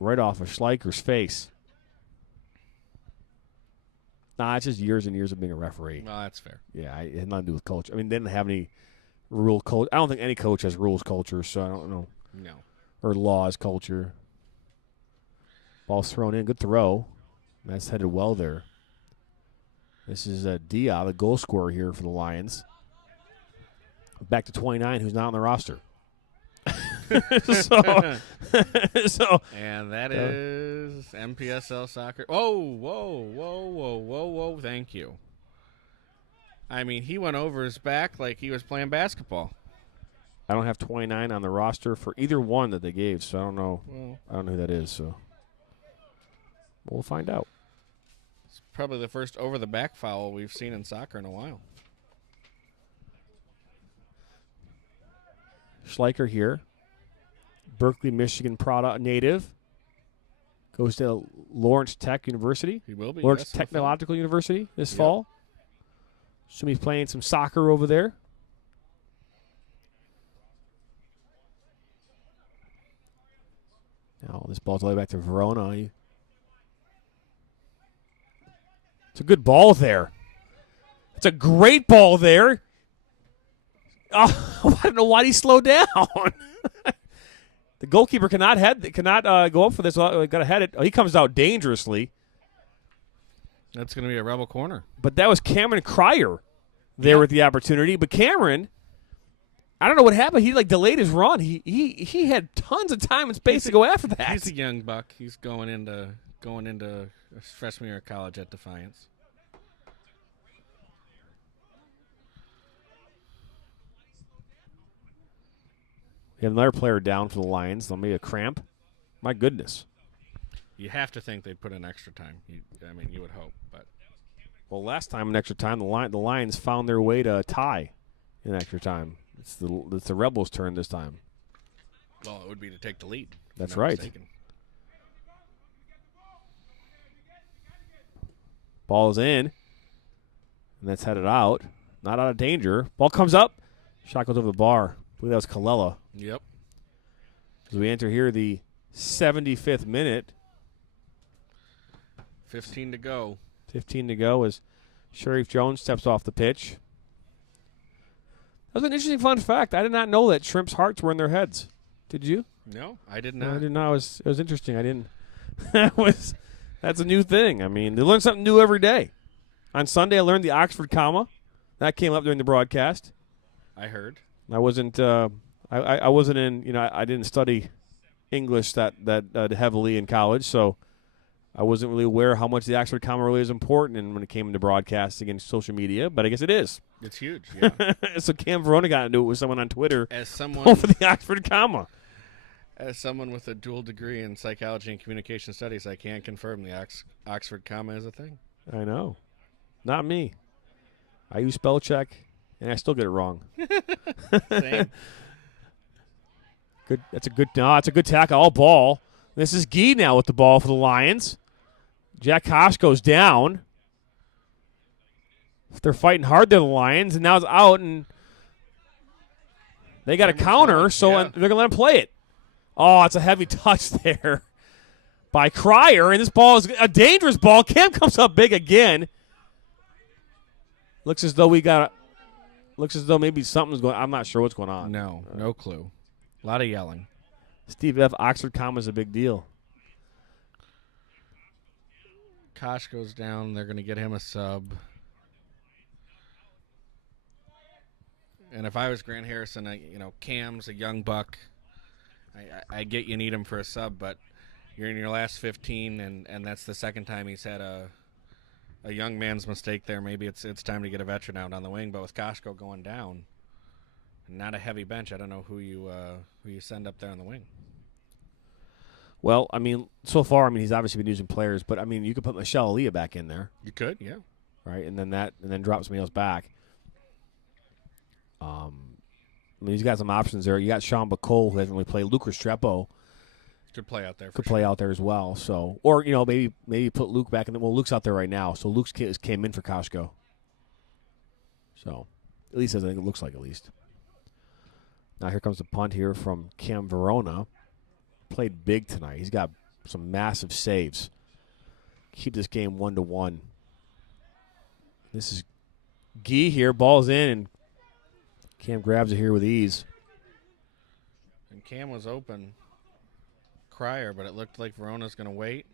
right off of Schleicher's face. Nah, it's just years and years of being a referee. Well, that's fair. Yeah, it had nothing to do with culture. I mean, they didn't have any rule culture. I don't think any coach has rules culture, so I don't know. No. Or laws culture. Ball's thrown in. Good throw. That's headed well there. This is Dia, the goal scorer here for the Lions. Back to 29, who's not on the roster. so, and that is MPSL soccer. Whoa. Thank you. I mean, he went over his back like he was playing basketball. I don't have 29 on the roster for either one that they gave, so I don't know. Well, I don't know who that is, so we'll find out. it's probably the first over-the-back foul we've seen in soccer in a while. Schleicher here. Berkeley, Michigan product native. Goes to Lawrence Tech University. He will be. Lawrence yes, in the fall. Technological University this Yep. fall. So he's playing some soccer over there. Now this ball's all the way back to Verona. It's a good ball there. It's a great ball there. Oh, I don't know why he slowed down. The goalkeeper cannot go up for this. Got to head it. Oh, he comes out dangerously. That's going to be a Rebel corner. But that was Cameron Cryer there with the opportunity. But Cameron, I don't know what happened. He delayed his run. He had tons of time and space to go after that. He's a young buck. He's going into freshman year of college at Defiance. We have another player down for the Lions. Maybe a cramp. My goodness. You have to think they'd put in extra time. You would hope, but Well, last time in extra time, the Lions found their way to a tie in extra time. It's the Rebels' turn this time. well, it would be to take the lead. if That's I'm not right. mistaken. Ball is in, and that's headed out. Not out of danger. Ball comes up. Shot goes over the bar. I believe that was Colella. Yep. As we enter here the 75th minute. 15 to go. 15 to go as Sheriff Jones steps off the pitch. That was an interesting fun fact. I did not know that shrimps' hearts were in their heads. Did you? No, I did No, not. I did not. It was interesting. I didn't. That's a new thing. I mean, they learn something new every day. On Sunday, I learned the Oxford comma. That came up during the broadcast. I heard. I wasn't. I wasn't in. I didn't study English that heavily in college, so I wasn't really aware how much the Oxford comma really is important. And when it came into broadcasting and social media, but I guess it is. It's huge. Yeah. So Cam Verona got into it with someone on Twitter As someone over the Oxford comma. As someone with a dual degree in psychology and communication studies, I can confirm the Oxford comma is a thing. I know. Not me. I use spell check, and I still get it wrong. Same. Good. That's a good. No, it's a good tackle. All ball. This is Gee now with the ball for the Lions. Jack Kosh goes down. They're fighting hard there, the Lions, and now it's out, and they got a counter, so they're going to let him play it. Oh, it's a heavy touch there by Cryer, and this ball is a dangerous ball. Cam comes up big again. Looks as though maybe something's going. I'm not sure what's going on. No clue. A lot of yelling. Steve F. Oxford comma is a big deal. Kosh goes down. They're going to get him a sub. And if I was Grant Harrison, Cam's a young buck. I get you need him for a sub, but you're in your last 15, and that's the second time he's had a young man's mistake there. Maybe it's time to get a veteran out on the wing. But with Koshko going down, and not a heavy bench, I don't know who you send up there on the wing. Well, I mean, so far, he's obviously been using players, but you could put Michelle Aaliyah back in there. You could, yeah. Right, and then drop somebody else back. He's got some options there. You got Sean Bacole, who hasn't really played. Luke Restrepo could play out there. Could play out there as well. So, or maybe put Luke back in. Well, Luke's out there right now, so Luke came in for Koshko. So, at least as I think it looks like, at least. Now here comes the punt here from Cam Verona. Played big tonight. He's got some massive saves. Keep this game 1-1. This is Gee here. Ball's in, and Cam grabs it here with ease. And Cam was open. Crier, but it looked like Verona's going to wait.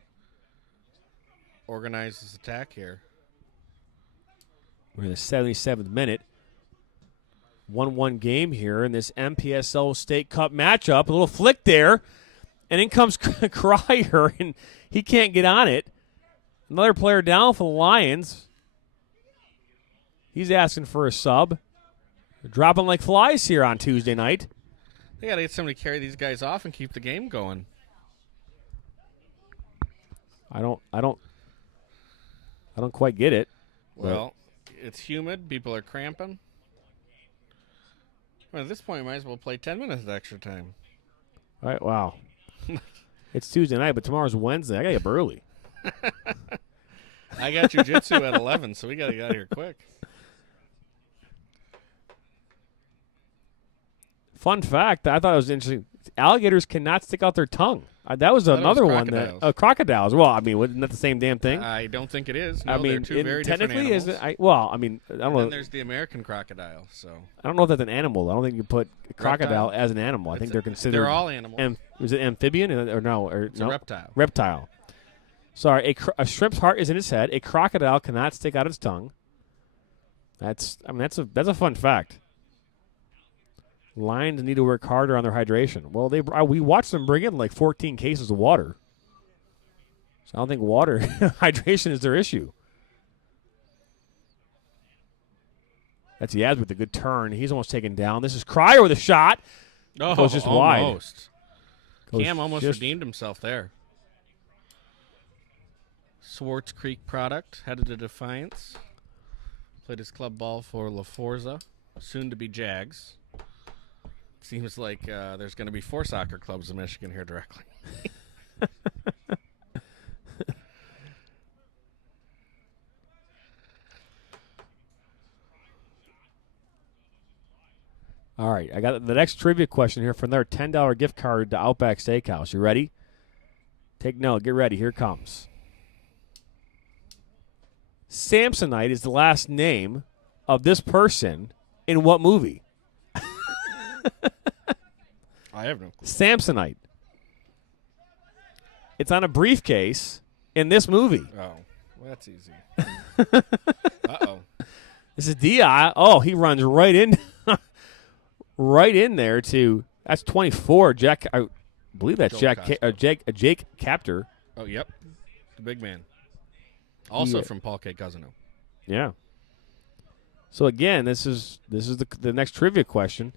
Organize his attack here. We're in the 77th minute. 1-1 game here in this MPSL State Cup matchup. A little flick there. And in comes Crier, and he can't get on it. Another player down for the Lions. He's asking for a sub. They're dropping like flies here on Tuesday night. They got to get somebody to carry these guys off and keep the game going. I don't quite get it. Well, it's humid. People are cramping. Well, at this point, we might as well play 10 minutes of extra time. All right, wow. It's Tuesday night, but tomorrow's Wednesday. I got to get up early. I got jiu-jitsu at 11, so we got to get out of here quick. Fun fact, I thought it was interesting. Alligators cannot stick out their tongue. That was another one that crocodiles. Well, wasn't that the same damn thing? I don't think it is. No, they're two very different animals. Is it? I don't know. And there's the American crocodile. So I don't know if that's an animal. I don't think you put a crocodile as an animal. I think they're considered. They're all animals. Is it amphibian or no? It's a reptile. Reptile. Sorry, a shrimp's heart is in its head. A crocodile cannot stick out its tongue. That's a fun fact. Lions need to work harder on their hydration. Well, we watched them bring in like 14 cases of water. So I don't think water hydration is their issue. That's Yaz with a good turn. He's almost taken down. This is Crier with a shot. Oh, goes just almost. Wide. Cam almost redeemed himself there. Swartz Creek product, headed to Defiance. Played his club ball for La Forza, soon to be Jags. Seems like there's going to be 4 soccer clubs in Michigan here directly. All right, I got the next trivia question here from their $10 gift card to Outback Steakhouse. You ready? Take note. Get ready. Here it comes. Samsonite is the last name of this person in what movie? I have no clue. Samsonite. It's on a briefcase in this movie. Oh, well, that's easy. Uh-oh. This is Di. Oh, he runs right in, right in there to. That's 24. Jack, I believe that's Jake Captor. Oh, yep, the big man. Also from Paul K. Cousino. Yeah. So again, this is the next trivia question.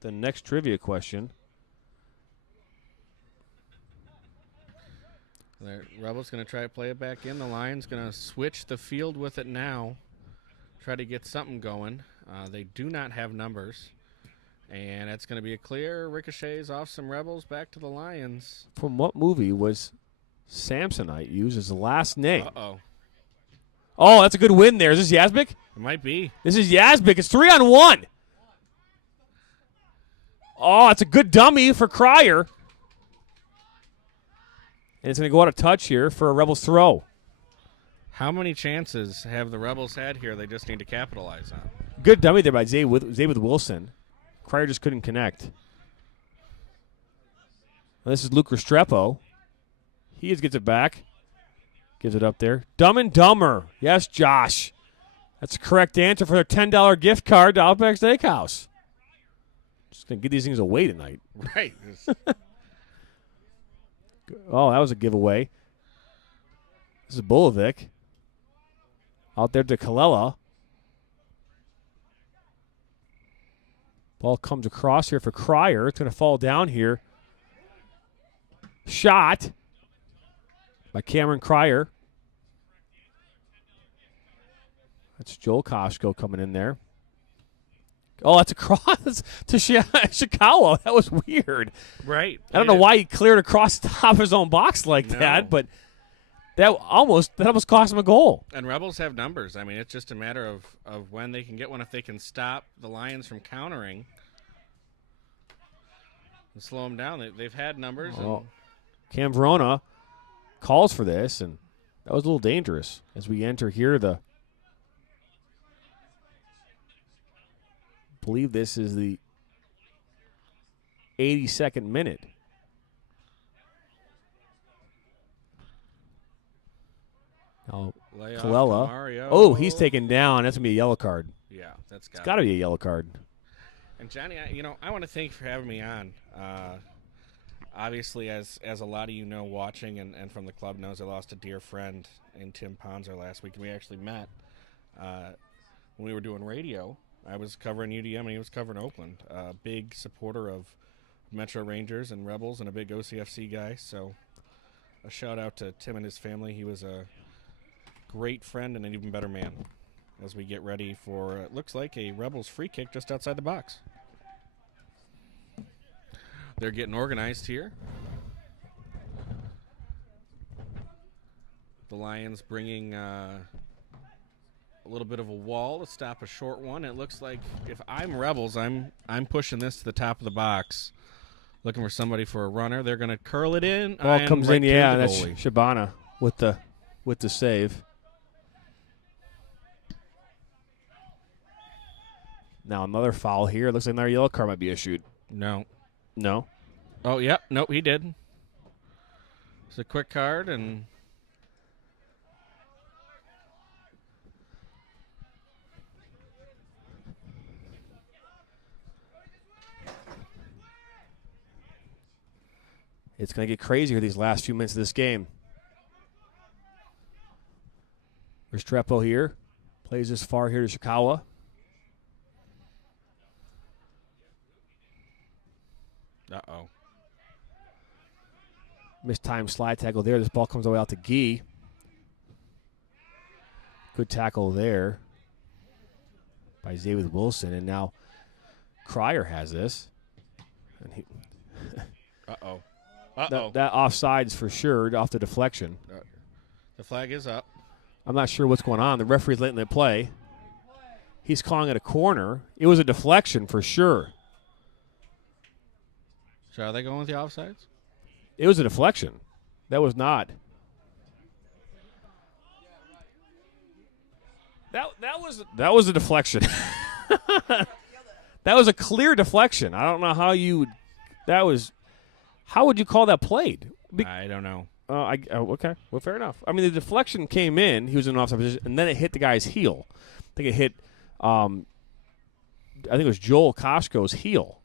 The next trivia question. The Rebels going to try to play it back in. The Lions going to switch the field with it now. Try to get something going. They do not have numbers. And it's going to be a clear ricochets off some Rebels back to the Lions. From what movie was Samsonite used as the last name? Uh-oh. Oh, that's a good win there. Is this Yazbek? It might be. This is Yazbek. It's 3-on-1. Oh, it's a good dummy for Crier. And it's going to go out of touch here for a Rebels throw. How many chances have the Rebels had here they just need to capitalize on? Good dummy there by Zay with Wilson. Crier just couldn't connect. Now this is Luke Restrepo. He gets it back. Gives it up there. Dumb and Dumber. Yes, Josh. That's the correct answer for their $10 gift card to Outback Steakhouse. Just going to give these things away tonight. Right. Oh, that was a giveaway. This is Bulovic. Out there to Kalela. Ball comes across here for Cryer. It's going to fall down here. Shot by Cameron Cryer. That's Joel Koshko coming in there. Oh, that's a cross to Shikawa. That was weird. Right. I don't know why he cleared across the top of his own box like that, but that almost cost him a goal. And Rebels have numbers. I mean, it's just a matter of when they can get one. If they can stop the Lions from countering and slow them down, they've had numbers. Oh. Cam Verona calls for this, and that was a little dangerous as we enter here. I believe this is the 82nd minute. Now, Kalela. Oh, he's taken down. That's going to be a yellow card. Yeah, It's got to be a yellow card. And, Johnny, I want to thank you for having me on. Obviously, as a lot of you know watching and from the club knows, I lost a dear friend in Tim Ponzer last week. We actually met when we were doing radio. I was covering UDM and he was covering Oakland. Big supporter of Metro Rangers and Rebels and a big OCFC guy. So a shout out to Tim and his family. He was a great friend and an even better man as we get ready for, it looks like, a Rebels free kick just outside the box. They're getting organized here. The Lions bringing a little bit of a wall to stop a short one. It looks like if I'm Rebels, I'm pushing this to the top of the box, looking for somebody for a runner. They're going to curl it in. Ball comes in, yeah. That's Shabana with the save. Now another foul here. Looks like another yellow card might be issued. No. Oh, yep. Nope, he did. It's a quick card, and it's going to get crazier these last few minutes of this game. Restrepo here. Plays this far here to Shikawa. Uh-oh. Mistimed slide tackle there. This ball comes away out to Gee. Good tackle there by David Wilson. And now Cryer has this. And Uh-oh. That offsides for sure, off the deflection. The flag is up. I'm not sure what's going on. The referee's letting it play. He's calling it a corner. It was a deflection for sure. So are they going with the offsides? It was a deflection. That was not. That was a deflection. That was a clear deflection. I don't know how you would. How would you call that played? I don't know. Okay. Well, fair enough. I mean, the deflection came in. He was in an offside position, and then it hit the guy's heel. I think it hit. I think it was Joel Koshko's heel.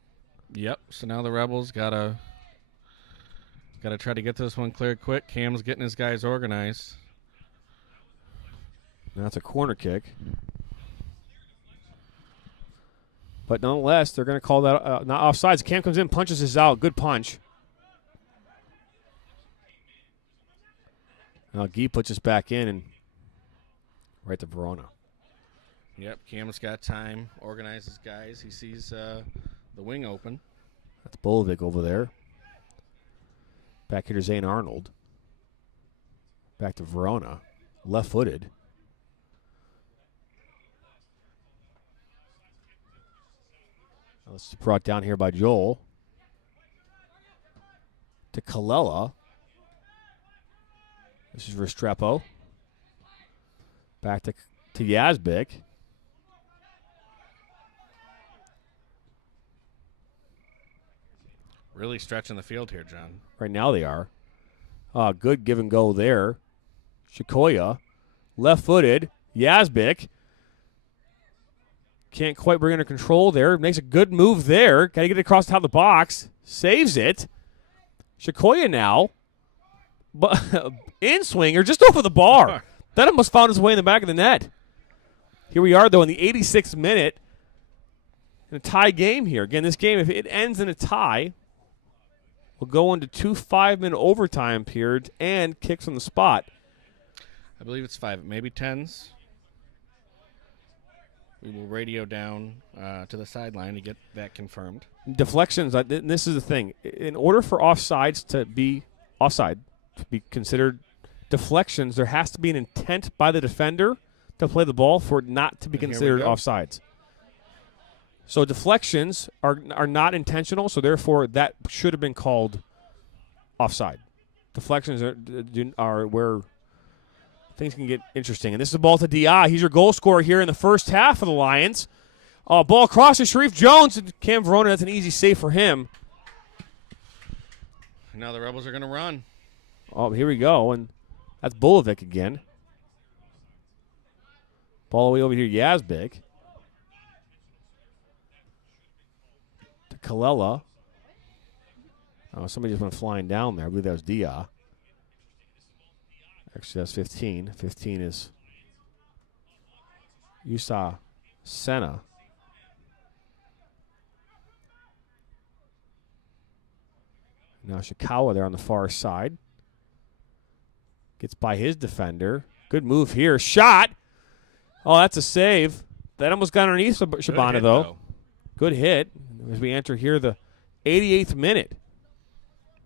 Yep. So now the Rebels gotta try to get this one cleared quick. Cam's getting his guys organized. And that's a corner kick. But nonetheless, they're going to call that not offsides. Cam comes in, punches this out. Good punch. Now Guy puts us back in and right to Verona. Yep, Cam's got time, organizes guys. He sees the wing open. That's Bulovic over there. Back here to Zane Arnold. Back to Verona. Left-footed. Now this is brought down here by Joel. To Kalela. This is Restrepo. Back to Yazbek. Really stretching the field here, John. Right now they are. Good give and go there. Shikoya. Left-footed. Yazbek. can't quite bring it under control there. Makes a good move there. Got to get it across the top of the box. Saves it. Shikoya now. But in swinger just over the bar. That almost found its way in the back of the net. Here we are, though, in the 86th minute. In a tie game here. Again, this game, if it ends in a tie, we'll go into 2 5-minute overtime periods and kicks on the spot. I believe it's 5, maybe 10s. We will radio down to the sideline to get that confirmed. Deflections, this is the thing. In order for offsides to be offside, to be considered deflections, there has to be an intent by the defender to play the ball for it not to be considered offsides. So deflections are not intentional, so therefore that should have been called offside. Deflections are where things can get interesting. And this is a ball to Dia. He's your goal scorer here in the first half of the Lions. Ball across to Sharif Jones. And Cam Verona, that's an easy save for him. Now the Rebels are going to run. Oh, here we go. And that's Bulovic again. Ball away over here, Yazbek. To Kalela. Oh, somebody just went flying down there. I believe that was Dia. Actually, that's 15. 15 is Yusa Senna. Now Shikawa there on the far side. Gets by his defender. Good move here. Shot. Oh, that's a save. That almost got underneath Shabana, though. Good hit as we enter here the 88th minute.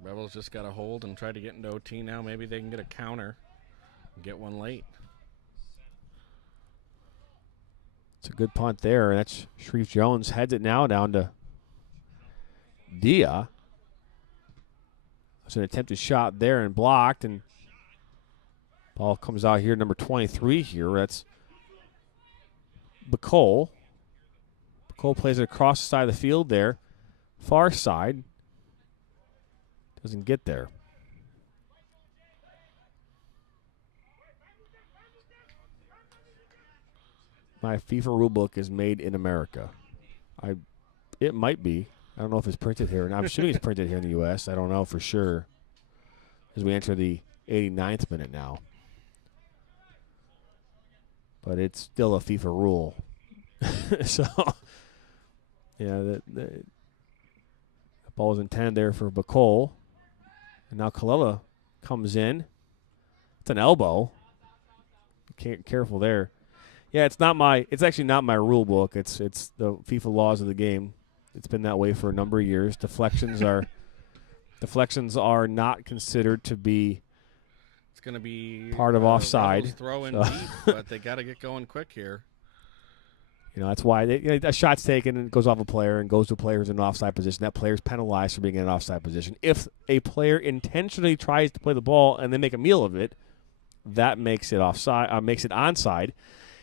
Rebels just got a hold and try to get into OT now. Maybe they can get a counter and get one late. It's a good punt there. That's Sharif Jones. Heads it now down to Dia. It's an attempted shot there and blocked. And ball comes out here, number 23 here. That's Bacole. Bacole plays it across the side of the field there. Far side. Doesn't get there. My FIFA rulebook is made in America. It might be. I don't know if it's printed here. And I'm assuming it's printed here in the U.S. I don't know for sure. As we enter the 89th minute now. But it's still a FIFA rule. So, yeah, the ball is intended there for Bacole. And now Kalela comes in. It's an elbow. Careful there. Yeah, it's actually not my rule book. It's the FIFA laws of the game. It's been that way for a number of years. Deflections are not considered to be It's going to be part of offside. Throw in deep, but they got to get going quick here. You know, that's why a shot's taken and goes off a player and goes to a player who's in an offside position. That player's penalized for being in an offside position. If a player intentionally tries to play the ball and they make a meal of it, that makes it onside,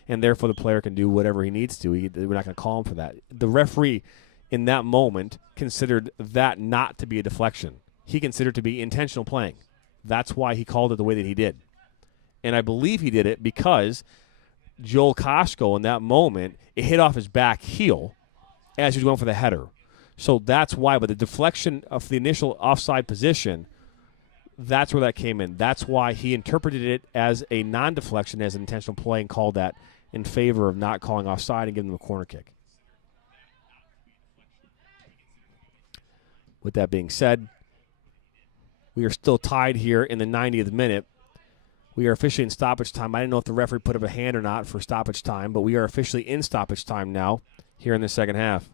and therefore the player can do whatever he needs to. We're not going to call him for that. The referee in that moment considered that not to be a deflection. He considered it to be intentional playing. That's why he called it the way that he did. And I believe he did it because Joel Koshko in that moment, it hit off his back heel as he was going for the header. So that's why. But the deflection of the initial offside position, that's where that came in. That's why he interpreted it as a non-deflection, as an intentional play, and called that in favor of not calling offside and giving them a corner kick. With that being said, we are still tied here in the 90th minute. We are officially in stoppage time. I didn't know if the referee put up a hand or not for stoppage time, but we are officially in stoppage time now here in the second half.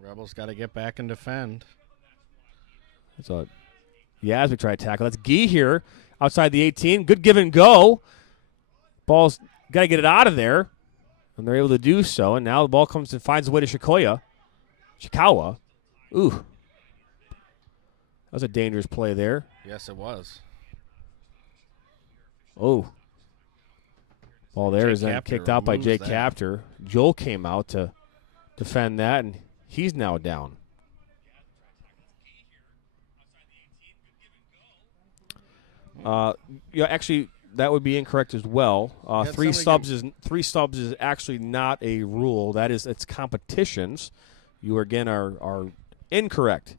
Rebels got to get back and defend. So, yeah, as we try to tackle. That's Gee here outside the 18. Good give and go. Ball's got to get it out of there, and they're able to do so. And now the ball comes and finds a way to Shikawa. Ooh. That was a dangerous play there. Yes, it was. Oh. Ball there is then kicked out by Jake Capter. Joel came out to defend that, and he's now down. Actually, that would be incorrect as well. Yeah, Three somebody subs is actually not a rule. It's competitions. You again are incorrect,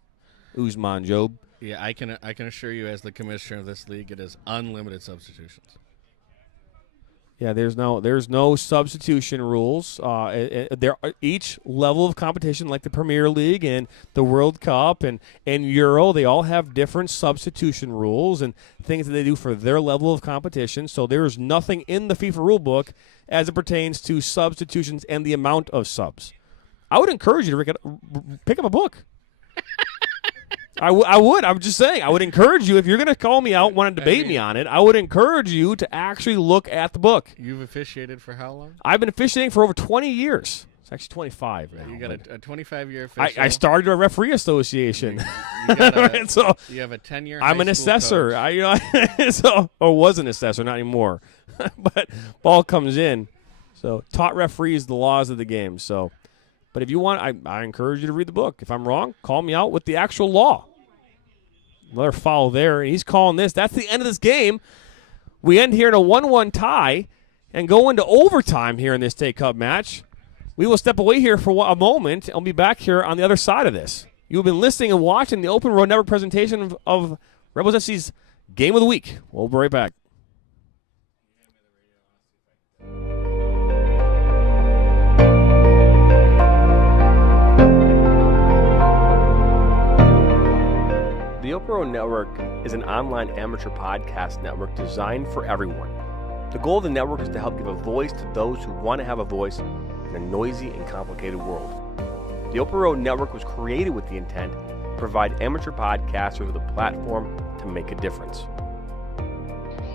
Usman Job. Yeah, I can assure you, as the commissioner of this league, it is unlimited substitutions. Yeah, there's no substitution rules. Each level of competition, like the Premier League and the World Cup and Euro, they all have different substitution rules and things that they do for their level of competition. So there's nothing in the FIFA rule book as it pertains to substitutions and the amount of subs. I would encourage you to pick up a book. I would. I'm just saying. I would encourage you, if you're going to call me out, want to debate me on it, I would encourage you to actually look at the book. You've officiated for how long? I've been officiating for over 20 years. It's actually 25 now. You got a 25-year official. I started a referee association. You got so you have a 10-year I'm an assessor. Was an assessor, not anymore. But ball comes in. So taught referees the laws of the game. So, but if you want, I encourage you to read the book. If I'm wrong, call me out with the actual law. Another foul there, and he's calling this. That's the end of this game. We end here in a 1-1 tie and go into overtime here in this Take-Cup match. We will step away here for a moment. I'll be back here on the other side of this. You've been listening and watching the Open Road Network presentation of Rebels FC's Game of the Week. We'll be right back. The Open Road Network is an online amateur podcast network designed for everyone. The goal of the network is to help give a voice to those who want to have a voice in a noisy and complicated world. The Open Road Network was created with the intent to provide amateur podcasters with a platform to make a difference.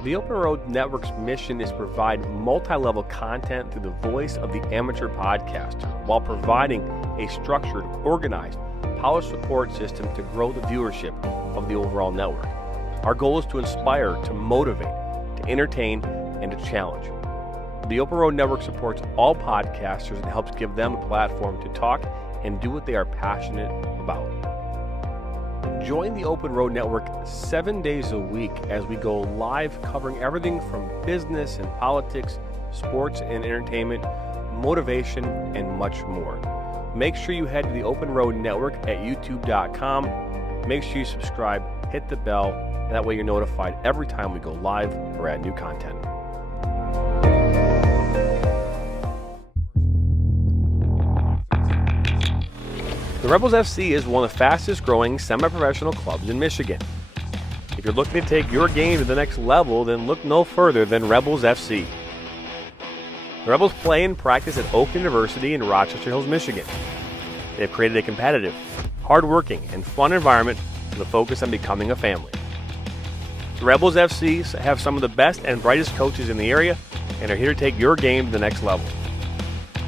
The Open Road Network's mission is to provide multi-level content through the voice of the amateur podcaster while providing a structured, organized, polished support system to grow the viewership of the overall network. Our goal is to inspire, to motivate, to entertain, and to challenge. The Open Road Network supports all podcasters and helps give them a platform to talk and do what they are passionate about. Join the Open Road Network 7 days a week as we go live covering everything from business and politics, sports and entertainment, motivation, and much more. Make sure you head to the Open Road Network at youtube.com. Make sure you subscribe, hit the bell, and that way you're notified every time we go live or add new content. The Rebels FC is one of the fastest growing semi-professional clubs in Michigan. If you're looking to take your game to the next level, then look no further than Rebels FC. The Rebels play and practice at Oak University in Rochester Hills, Michigan. They have created a competitive, hard-working, and fun environment with a focus on becoming a family. The Rebels FC have some of the best and brightest coaches in the area and are here to take your game to the next level.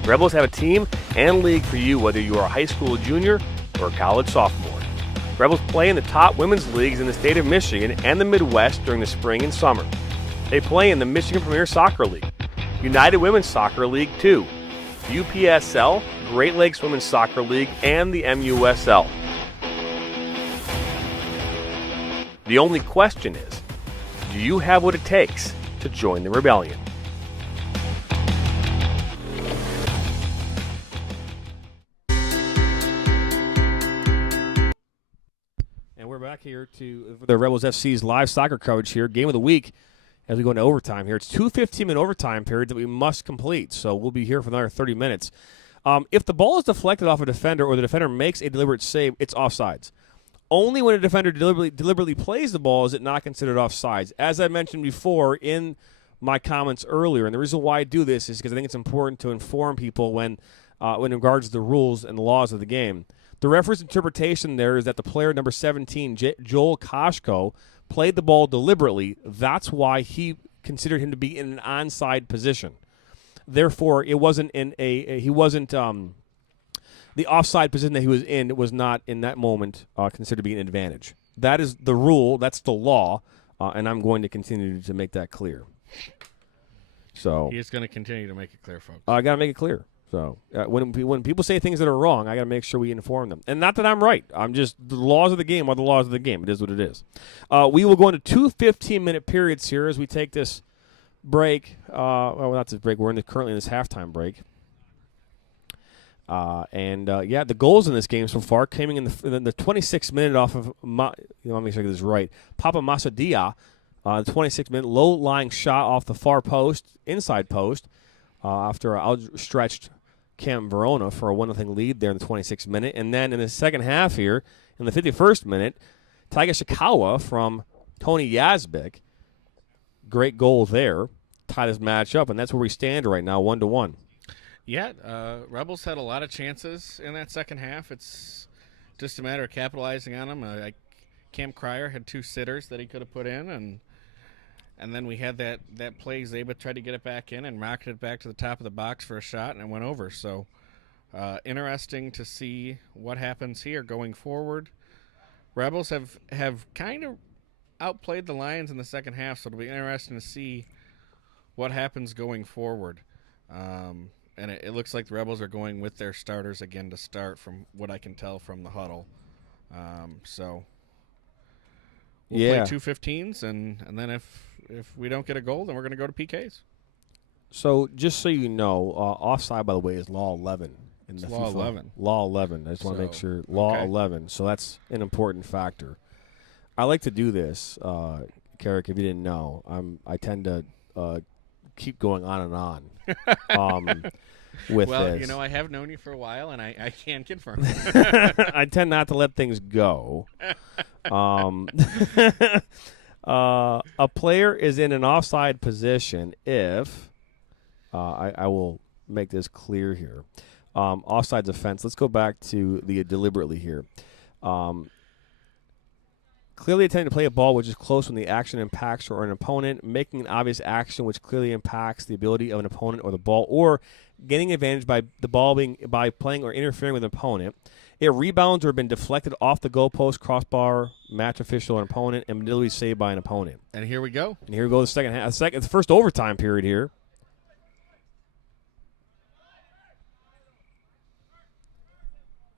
The Rebels have a team and league for you whether you are a high school junior or a college sophomore. The Rebels play in the top women's leagues in the state of Michigan and the Midwest during the spring and summer. They play in the Michigan Premier Soccer League, United Women's Soccer League 2, UPSL, Great Lakes Women's Soccer League, and the MUSL. The only question is, do you have what it takes to join the rebellion? And we're back here to the Rebels FC's live soccer coverage here, Game of the Week. As we go into overtime here, it's 2 15-minute overtime periods that we must complete. So we'll be here for another 30 minutes. If the ball is deflected off a defender or the defender makes a deliberate save, it's offsides. Only when a defender deliberately plays the ball is it not considered offsides. As I mentioned before in my comments earlier, and the reason why I do this is because I think it's important to inform people when in regards to the rules and the laws of the game. The referee's interpretation there is that the player number 17, Joel Koshko, played the ball deliberately. That's why he considered him to be in an onside position. Therefore, it wasn't the offside position that he was in. It was not in that moment considered to be an advantage. That is the rule. That's the law, and I'm going to continue to make that clear. So he is going to continue to make it clear, folks. I got to make it clear. So when people say things that are wrong, I got to make sure we inform them. And not that I'm right. I'm just, the laws of the game are the laws of the game. It is what it is. We will go into 2 15-minute periods here as we take this break. Well, not this break. We're currently in this halftime break. The goals in this game so far came in the 26th minute off of, let me make sure I get this right, Papa Masadia, the 26th minute low-lying shot off the far post, inside post, after an outstretched Cam Verona for a 1-0 lead there in the 26th minute. And then in the second half here, in the 51st minute, Taiga Shikawa from Tony Yazbek, great goal there, tied this match up, and that's where we stand right now, 1-1. Yeah, Rebels had a lot of chances in that second half. It's just a matter of capitalizing on them. Cam Cryer had 2 sitters that he could have put in, and then we had that play. Zeba tried to get it back in and rocketed it back to the top of the box for a shot, and it went over. So interesting to see what happens here going forward. Rebels have kind of outplayed the Lions in the second half, so it'll be interesting to see what happens going forward. And it looks like the Rebels are going with their starters again to start, from what I can tell from the huddle. So we'll play 2 15s, and then if we don't get a goal, then we're going to go to PKs. So just so you know, offside, by the way, is Law 11. In the Law FIFA. 11. Law 11. I just want to make sure. Law 11. So that's an important factor. I like to do this, Carrick, if you didn't know. I tend to keep going on and on. With well, this. I have known you for a while, and I can confirm. I tend not to let things go. A player is in an offside position if I will make this clear here. Offside's offense. Let's go back to the deliberately here. Clearly intending to play a ball which is close when the action impacts or an opponent, making an obvious action which clearly impacts the ability of an opponent or the ball, or gaining advantage by the ball by playing or interfering with an opponent. It rebounds or been deflected off the goalpost, crossbar, match official, or opponent, and literally saved by an opponent. And here we go. And here we go. The second half. The first overtime period here.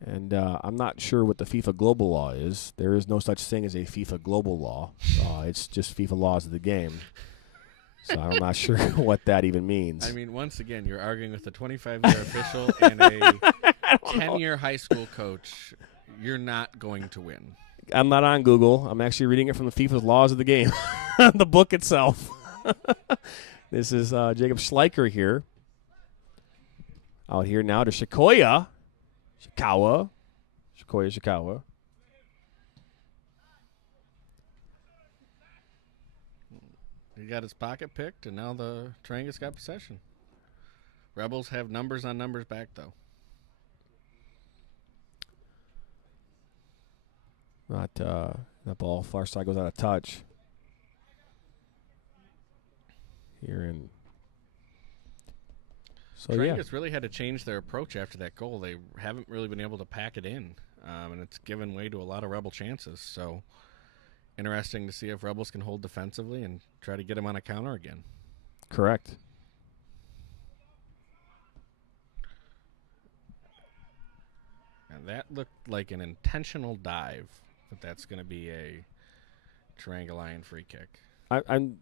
And I'm not sure what the FIFA global law is. There is no such thing as a FIFA global law. It's just FIFA laws of the game. So I'm not sure what that even means. I mean, once again, you're arguing with a 25-year official and a 10-year high school coach. You're not going to win. I'm not on Google. I'm actually reading it from the FIFA's laws of the game, the book itself. This is Jacob Schleicher here. Out here now to Shikoya. Shikawa. He got his pocket picked, and now the Teranga's got possession. Rebels have numbers on numbers back, though. That ball far side goes out of touch. Here in. So Teranga's really had to change their approach after that goal. They haven't really been able to pack it in, and it's given way to a lot of Rebel chances. So interesting to see if Rebels can hold defensively and try to get him on a counter again. Correct. And that looked like an intentional dive, but that's going to be a Teranga Lion free kick. I'm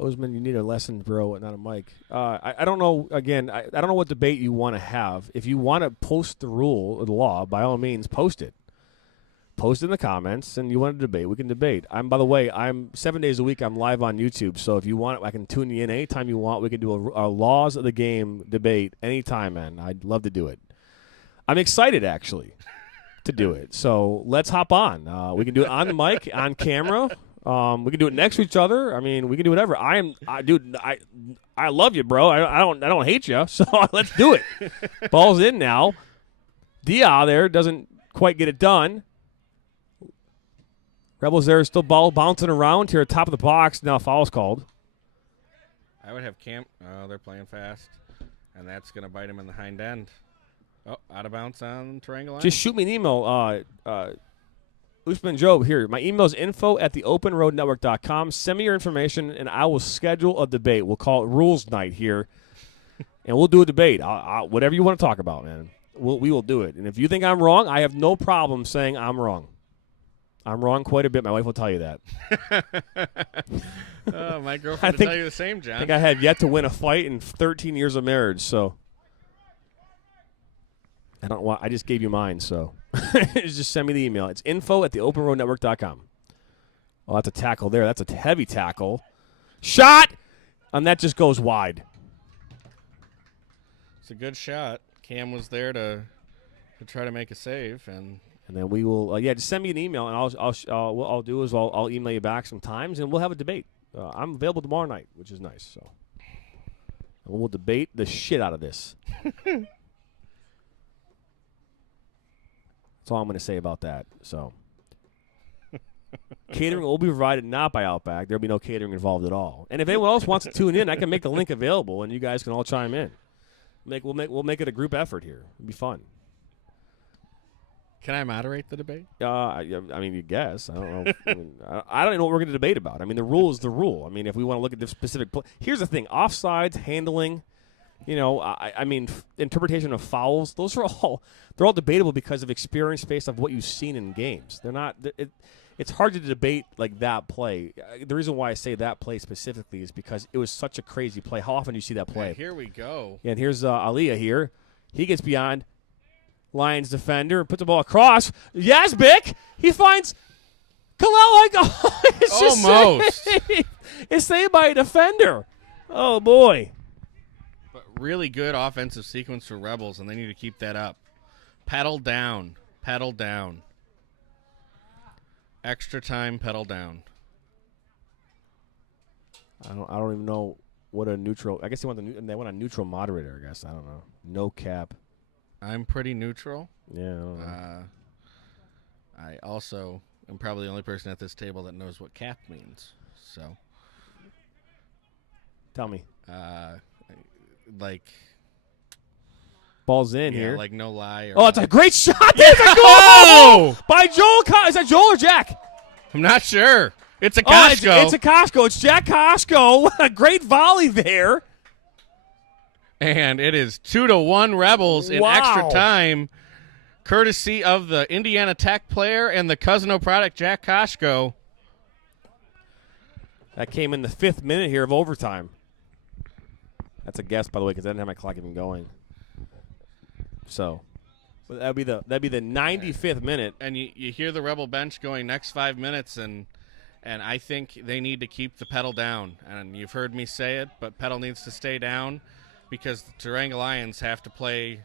Osman, you need a lesson, bro, not a mic. I don't know. Again, I don't know what debate you want to have. If you want to post the rule or the law, by all means, post it. Post it in the comments, and you want to debate, we can debate. By the way, I'm 7 days a week. I'm live on YouTube, so if you want, I can tune you in anytime you want. We can do a laws of the game debate anytime, man. I'd love to do it. I'm excited, actually, to do it. So let's hop on. We can do it on the mic, on camera. We can do it next to each other. I mean, we can do whatever. I love you, bro. I don't hate you. So let's do it. Ball's in now. Dia there doesn't quite get it done. Rebels there, still ball bouncing around here at top of the box. Now foul's called. I would have Camp. Oh, they're playing fast, and that's going to bite him in the hind end. Oh, out of bounds on Teranga line. Just shoot me an email. Usman Job here. My email is info@theopenroadnetwork.com. Send me your information, and I will schedule a debate. We'll call it Rules Night here, and we'll do a debate. Whatever you want to talk about, man. We will do it. And if you think I'm wrong, I have no problem saying I'm wrong. I'm wrong quite a bit. My wife will tell you that. My girlfriend will tell you the same, John. I think I have yet to win a fight in 13 years of marriage, so I just gave you mine, so just send me the email. It's info@theopenroadnetwork.com. Oh, that's a tackle there. That's a heavy tackle. Shot! And that just goes wide. It's a good shot. Cam was there to try to make a save, and then we will, just send me an email, and what I'll do is I'll email you back sometimes, and we'll have a debate. I'm available tomorrow night, which is nice. So we'll debate the shit out of this. That's all I'm going to say about that. So catering will be provided not by Outback. There'll be no catering involved at all. And if anyone else wants to tune in, I can make the link available, and you guys can all chime in. We'll make it a group effort here. It'll be fun. Can I moderate the debate? I mean, you guess. I don't know. I don't even know what we're going to debate about. I mean, the rule is the rule. I mean, if we want to look at the specific play. Here's the thing. Offsides, handling, I mean, interpretation of fouls, they're all debatable because of experience based off what you've seen in games. They're not it's hard to debate like that play. The reason why I say that play specifically is because it was such a crazy play. How often do you see that play? Yeah, here we go. Yeah, and here's Aliyah here. He gets beyond Lions defender, puts the ball across. Yazbek, he finds Kalel. Almost. It's saved by a defender. Oh, boy. But really good offensive sequence for Rebels, and they need to keep that up. Pedal down. Pedal down. Extra time, pedal down. I don't even know what a neutral. I guess they want a neutral moderator. I guess I don't know. No cap. I'm pretty neutral. Yeah. I don't know. I also am probably the only person at this table that knows what cap means. So. Tell me. Like. Ball's in here. Like no lie. Oh, it's a great shot. There's a goal by Joel. Is that Joel or Jack? I'm not sure. It's a Costco. It's a Costco. It's Jack Costco. A great volley there. And it is 2-1 Rebels in extra time, courtesy of the Indiana Tech player and the Cousino product, Jack Costco. That came in the 5th minute here of overtime. That's a guess, by the way, because I didn't have my clock even going. So that'd be the 95th minute. And you hear the Rebel bench going next 5 minutes, and I think they need to keep the pedal down. And you've heard me say it, but pedal needs to stay down because the Teranga Lions have to play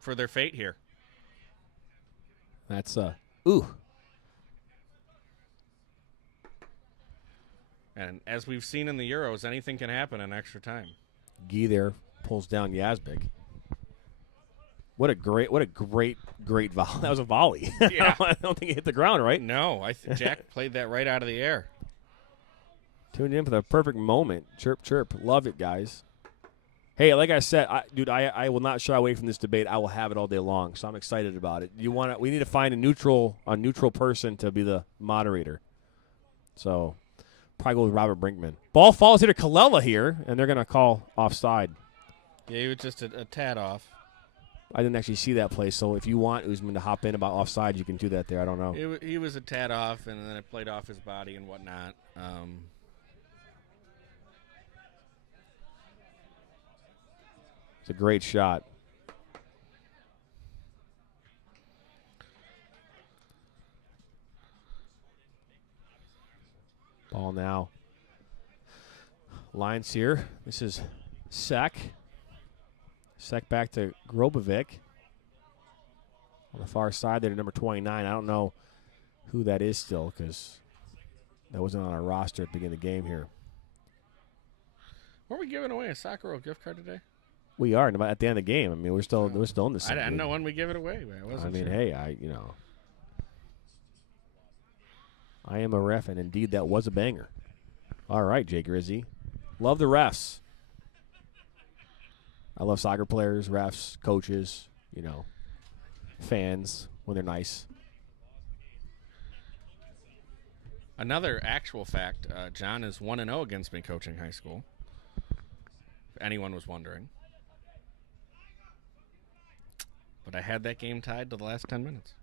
for their fate here. That's ooh. And as we've seen in the Euros, anything can happen in extra time. Guy there pulls down Yazbek. What a great volley. That was a volley. Yeah. I don't think it hit the ground, right? No, Jack played that right out of the air. Tuned in for the perfect moment. Chirp, chirp. Love it, guys. Hey, like I said, I will not shy away from this debate. I will have it all day long, so I'm excited about it. We need to find a neutral person to be the moderator. So probably go with Robert Brinkman. Ball falls here to Kalela here, and they're going to call offside. Yeah, he was just a tad off. I didn't actually see that play, so if you want Usman to hop in about offside, you can do that there. I don't know. He was a tad off, and then it played off his body and whatnot. It's a great shot. Ball now. Lions here. This is Sek. Sek back to Grobovic. On the far side there to number 29. I don't know who that is still because that wasn't on our roster at the beginning of the game here. Were we giving away a Soccer World gift card today? We are at the end of the game. I mean, we're still in the same. I didn't know when we give it away. I mean, sure. Hey, I am a ref, and indeed that was a banger. All right, Jay Grizzy. Love the refs. I love soccer players, refs, coaches, fans when they're nice. Another actual fact, John is 1-0 against me coaching high school, if anyone was wondering. But I had that game tied to the last 10 minutes.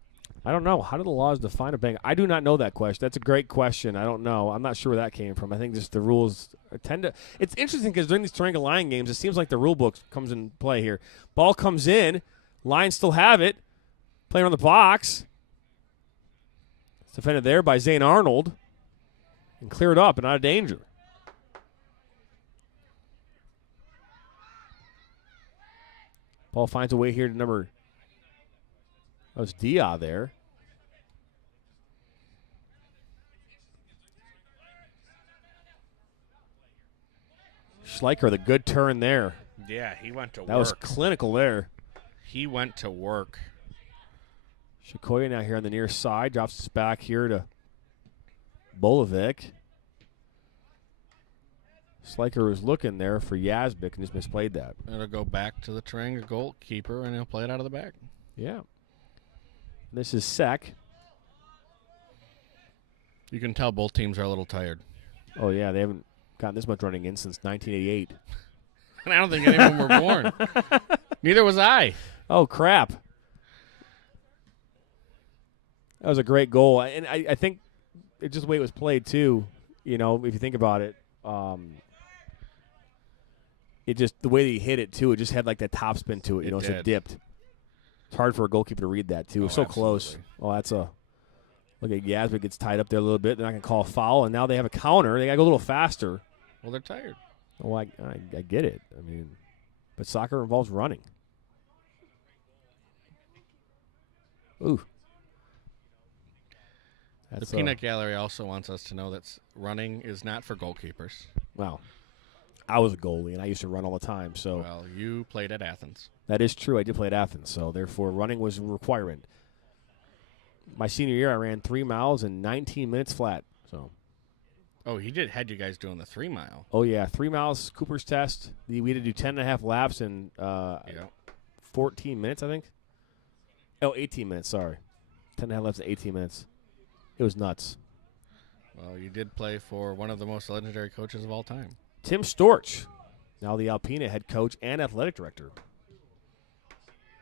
I don't know. How do the laws define a bang? I do not know that question. That's a great question. I don't know. I'm not sure where that came from. I think just the rules tend to. It's interesting because during these Teranga Lion games, it seems like the rule book comes in play here. Ball comes in. Lions still have it. Player on the box. It's defended there by Zane Arnold. And cleared up and out of danger. Ball finds a way here to number. That was Dia there. Schleicher, the good turn there. Yeah, he went to work. That was clinical there. He went to work. Shikoya now here on the near side. Drops us back here to Bolovic. Schleicher was looking there for Yazbek and just misplayed that. It'll go back to the Teranga goalkeeper, and he'll play it out of the back. Yeah. This is Sek. You can tell both teams are a little tired. Oh, yeah, they haven't gotten this much running in since 1988. And I don't think any of them were born. Neither was I. Oh, crap. That was a great goal. And I think it's just the way it was played, too. You know, if you think about it, it just, the way that he hit it, too, it just had like that top spin to it. You know, so it dipped. It's hard for a goalkeeper to read that, too. It was so close. Oh, that's a, look at Yazbek gets tied up there a little bit. They're not going to call a foul, and now they have a counter. They got to go a little faster. Well, they're tired. Oh, I get it. I mean, but soccer involves running. Ooh. The Peanut Gallery also wants us to know that running is not for goalkeepers. Wow. I was a goalie, and I used to run all the time. So well, you played at Athens. That is true. I did play at Athens, so therefore running was a requirement. My senior year, I ran 3 miles in 19 minutes flat. So. Oh, he had you guys doing the 3 mile. Oh, yeah. 3 miles, Cooper's test. We had to do 10.5 laps in 14 minutes, I think. Oh, 18 minutes, sorry. 10.5 laps in 18 minutes. It was nuts. Well, you did play for one of the most legendary coaches of all time. Tim Storch, now the Alpina head coach and athletic director.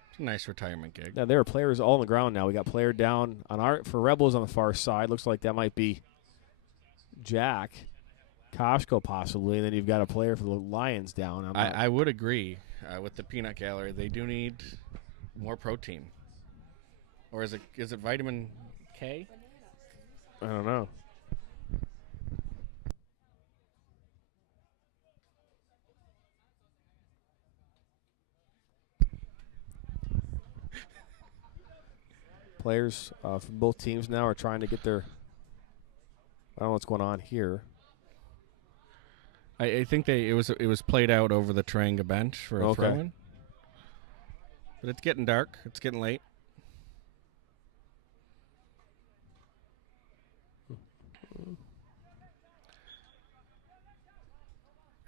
It's a nice retirement gig. Yeah, there are players all on the ground now. We got player down for Rebels on the far side. Looks like that might be Jack Koshko possibly, and then you've got a player for the Lions down. I would agree with the Peanut Gallery. They do need more protein. Or is it vitamin K? I don't know. Players from both teams now are trying to get their. I don't know what's going on here. I think it was played out over the Teranga bench for a throw-in. But it's getting dark. It's getting late.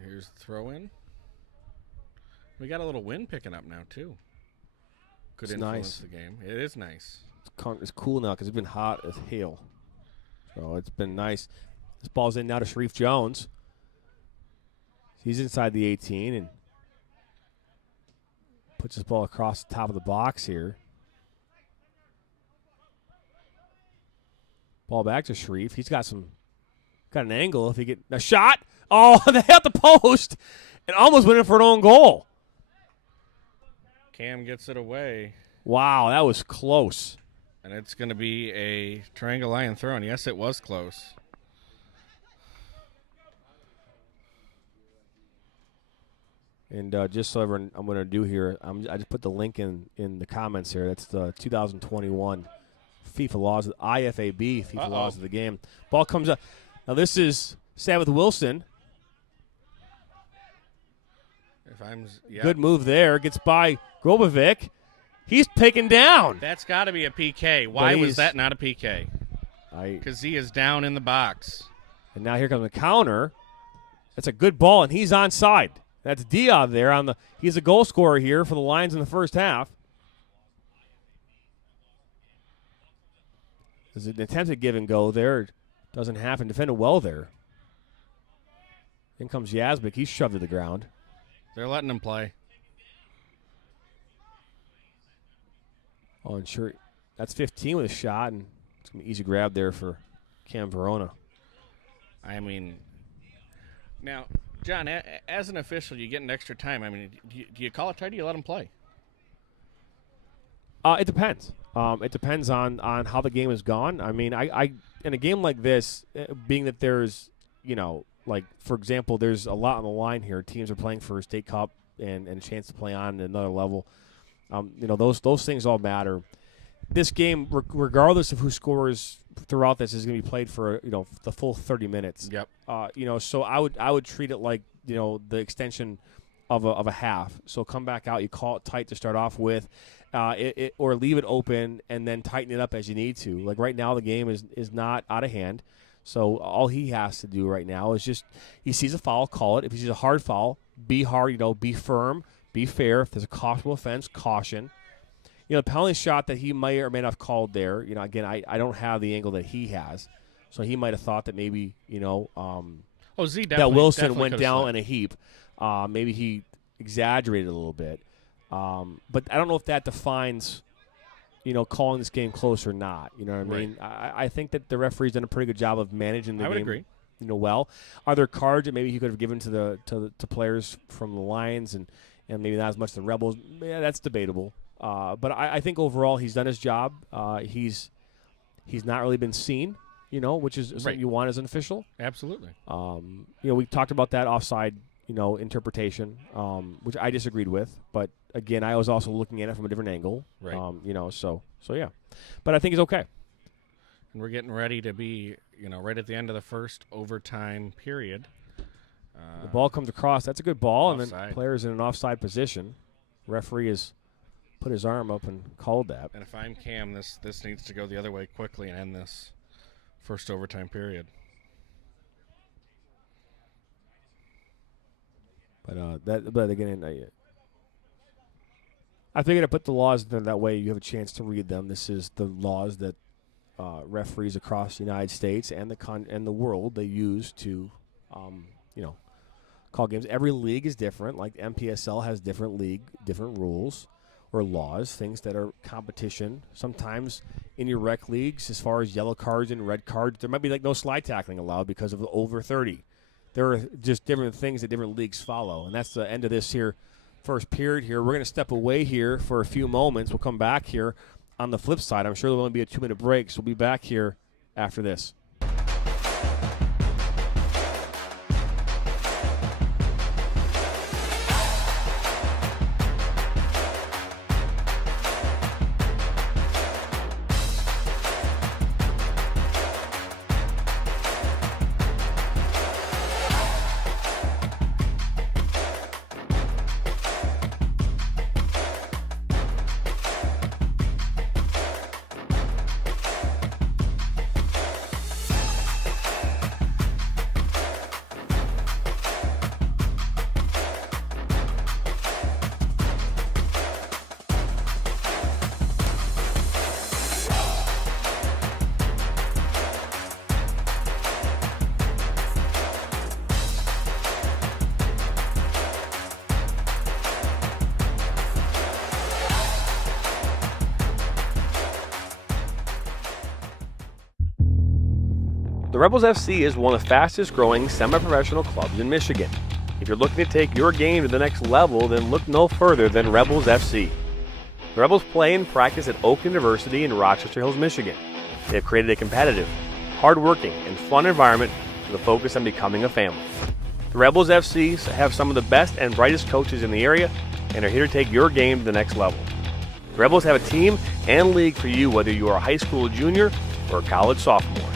Here's the throw-in. We got a little wind picking up now, too. Could influence the game. It is nice. It's cool now because it's been hot as hell. So it's been nice. This ball's in now to Sharif Jones. He's inside the 18 and puts his ball across the top of the box here. Ball back to Sharif. He's got an angle if he get a shot. Oh, they hit the post and almost went in for an own goal. Cam gets it away. Wow, that was close. And it's going to be a Teranga Lion throw. And yes, it was close. And just so everyone, I'm going to do here, I just put the link in the comments here. That's the 2021 FIFA laws, IFAB FIFA laws of the game. Ball comes up. Now this is Sabbath Wilson. Good move there. Gets by Grobovic. He's taken down. That's got to be a PK. Why was that not a PK? Because he is down in the box. And now here comes a counter. That's a good ball, and he's onside. That's Diab there. He's a goal scorer here for the Lions in the first half. There's an attempted give and go there. Doesn't happen. Defended well there. In comes Yazbek. He's shoved to the ground. They're letting him play. Oh, and sure. That's 15 with a shot, and it's going to be easy grab there for Cam Verona. I mean, now, John, as an official, you get an extra time. I mean, do you call it tight or do you let him play? It depends. It depends on how the game has gone. I mean, I in a game like this, being that there's, like, for example, there's a lot on the line here. Teams are playing for a state cup and a chance to play on another level. Those things all matter. This game, regardless of who scores throughout this, is going to be played for the full 30 minutes. Yep. So I would treat it like the extension of a half. So come back out, you call it tight to start off with, or leave it open and then tighten it up as you need to. Like right now, the game is not out of hand. So all he has to do right now is just he sees a foul, call it. If he sees a hard foul, be hard. Be firm, be fair. If there's a cautionable offense, caution. The penalty shot that he might or may not have called there, again, I don't have the angle that he has. So he might have thought that maybe, Z that Wilson definitely went down in a heap. Maybe he exaggerated a little bit. But I don't know if that defines, calling this game close or not. You know what I mean? I think that the referee's done a pretty good job of managing the game. I would agree. Well. Are there cards that maybe he could have given to players from the Lions and maybe not as much the Rebels? Yeah, that's debatable. But I think overall he's done his job. He's not really been seen, which is something you want as an official. Absolutely. We talked about that offside, interpretation, which I disagreed with. But again, I was also looking at it from a different angle. Right. So yeah. But I think it's okay. And we're getting ready to be, right at the end of the first overtime period. The ball comes across. That's a good ball, Offside. and then player's in an offside position. Referee has put his arm up and called that. And if I'm Cam, this needs to go the other way quickly and end this first overtime period. But again, I figured I put the laws there that way you have a chance to read them. This is the laws that referees across the United States and the world they use to, call games. Every league is different. Like MPSL has different rules or laws, things that are competition. Sometimes in your rec leagues, as far as yellow cards and red cards, there might be like no slide tackling allowed because of the over 30. There are just different things that different leagues follow, and that's the end of this here first period here. We're going to step away here for a few moments. We'll come back here on the flip side. I'm sure there'll only be a 2-minute break, so we'll be back here after this. The Rebels FC is one of the fastest growing semi-professional clubs in Michigan. If you're looking to take your game to the next level, then look no further than Rebels FC. The Rebels play and practice at Oak University in Rochester Hills, Michigan. They have created a competitive, hard-working, and fun environment with a focus on becoming a family. The Rebels FC have some of the best and brightest coaches in the area and are here to take your game to the next level. The Rebels have a team and league for you whether you are a high school junior or a college sophomore.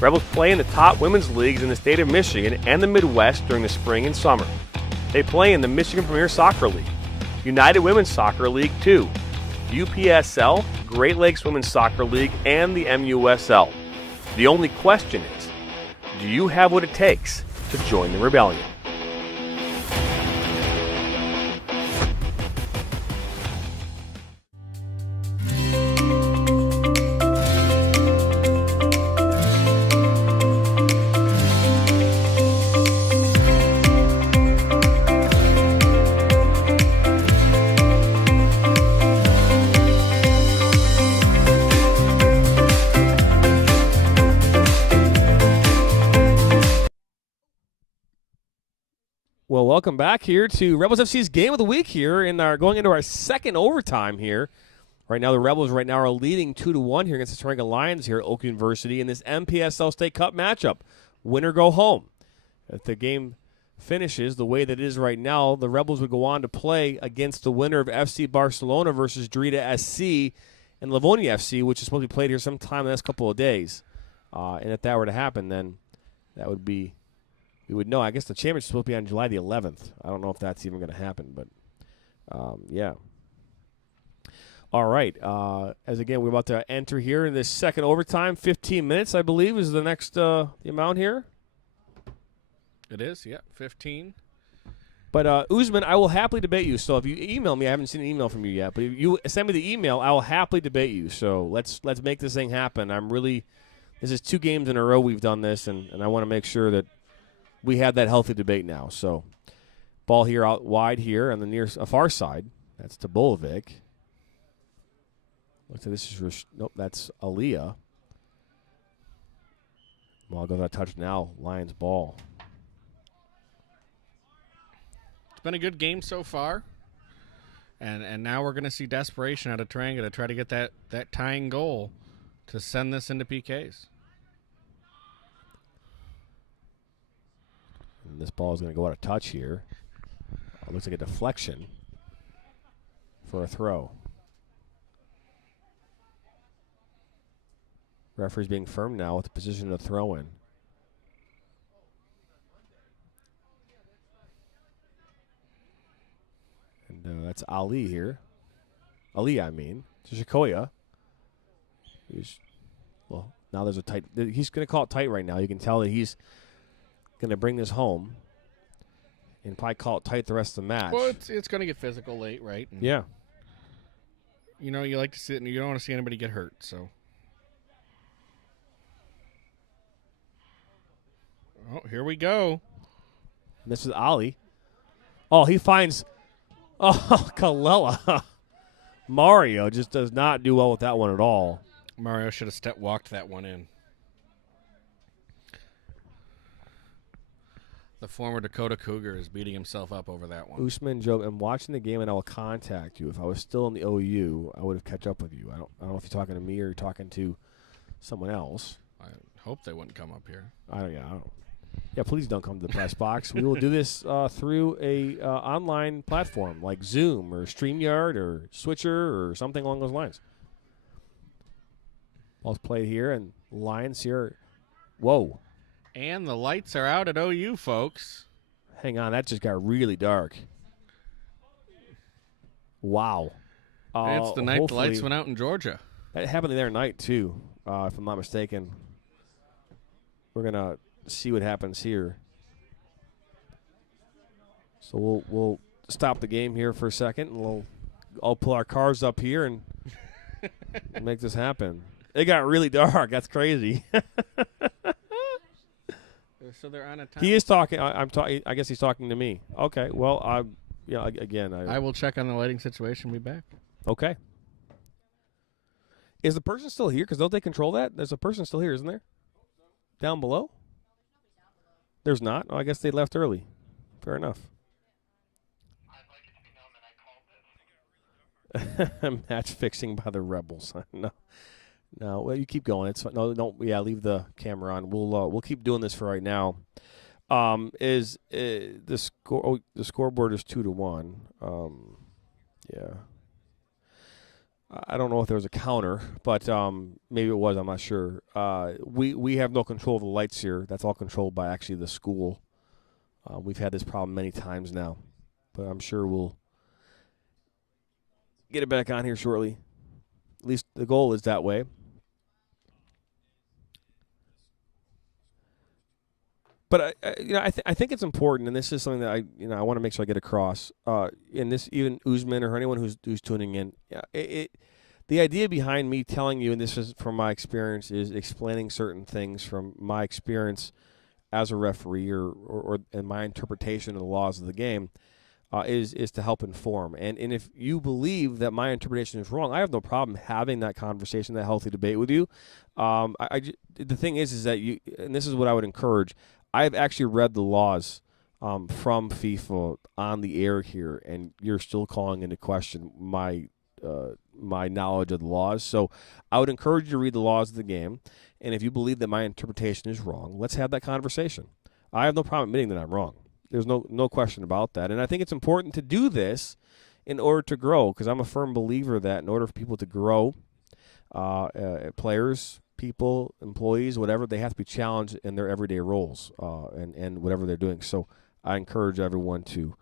Rebels play in the top women's leagues in the state of Michigan and the Midwest during the spring and summer. They play in the Michigan Premier Soccer League, United Women's Soccer League 2, UPSL, Great Lakes Women's Soccer League, and the MUSL. The only question is, do you have what it takes to join the rebellion? Well, welcome back here to Rebels FC's Game of the Week here, going into our second overtime here. Right now, the Rebels are leading 2-1 here against the Teranga Lions here at Oak University in this MPSL State Cup matchup. Winner go home. If the game finishes the way that it is right now, the Rebels would go on to play against the winner of FC Barcelona versus Drita SC and Livonia FC, which is supposed to be played here sometime in the next couple of days. And if that were to happen, then that would be, we would know. I guess the championship is supposed to be on July the 11th. I don't know if that's even going to happen, but yeah. All right. As again, we're about to enter here in this second overtime. 15 minutes, I believe, is the next the amount here. It is, yeah, 15. But Usman, I will happily debate you. So if you email me, I haven't seen an email from you yet. But if you send me the email, I will happily debate you. So let's make this thing happen. This is 2 games in a row we've done this, and I want to make sure that we have that healthy debate now. So ball here out wide here on the far side. That's to Bolovic. Looks like this is nope. That's Aliyah. Ball goes out of touch now. Lions ball. It's been a good game so far, and now we're going to see desperation out of Teranga to try to get that tying goal to send this into PKs. And this ball is going to go out of touch here. Looks like a deflection for a throw. Referee's being firm now with the position to throw in. And that's Ali here. Ali, I mean. To Shikoya. Well, now there's a tight. He's going to call it tight right now. You can tell that he's going to bring this home and probably call it tight the rest of the match. Well, it's going to get physical late, right? And yeah. You know, you like to see it, and you don't want to see anybody get hurt, so. Oh, here we go. And this is Ali. Oh, he finds. Oh, Kalela. Mario just does not do well with that one at all. Mario should have walked that one in. The former Dakota Cougar is beating himself up over that one. Usman Job, I'm watching the game and I will contact you. If I was still in the OU, I would have catch up with you. I don't know if you're talking to me or you're talking to someone else. I hope they wouldn't come up here. I don't. Yeah, please don't come to the press box. We will do this through a online platform like Zoom or StreamYard or Switcher or something along those lines. Ball's played here, and Lions here. Whoa. And the lights are out at OU, folks. Hang on, that just got really dark. Wow. It's the night the lights went out in Georgia. That happened the other night, too, if I'm not mistaken. We're going to see what happens here. So we'll stop the game here for a second, and I'll pull our cars up here and make this happen. It got really dark. That's crazy. So they're on a time. He is talking. I'm talking. I guess he's talking to me. Okay. Well, I will check on the lighting situation. Be back. Okay. Is the person still here? Because don't they control that? There's a person still here, isn't there? Down below? There's not. Oh, I guess they left early. Fair enough. Match fixing by the Rebels. No. Well, you keep going. It's no, don't. Yeah, leave the camera on. We'll keep doing this for right now. Is the score? Oh, the scoreboard is 2-1. Yeah. I don't know if there was a counter, but maybe it was. I'm not sure. We have no control of the lights here. That's all controlled by actually the school. We've had this problem many times now, but I'm sure we'll get it back on here shortly. At least the goal is that way. But I think it's important, and this is something that I want to make sure I get across. In this, even Usman or anyone who's tuning in, the idea behind me telling you, and this is from my experience, is explaining certain things from my experience as a referee or and my interpretation of the laws of the game, is to help inform. And if you believe that my interpretation is wrong, I have no problem having that conversation, that healthy debate with you. The thing is that you, and this is what I would encourage. I've actually read the laws from FIFA on the air here, and you're still calling into question my knowledge of the laws. So I would encourage you to read the laws of the game, and if you believe that my interpretation is wrong, let's have that conversation. I have no problem admitting that I'm wrong. There's no question about that, and I think it's important to do this in order to grow, because I'm a firm believer that in order for people to grow, players, people, employees, whatever, they have to be challenged in their everyday roles and whatever they're doing. So I encourage everyone to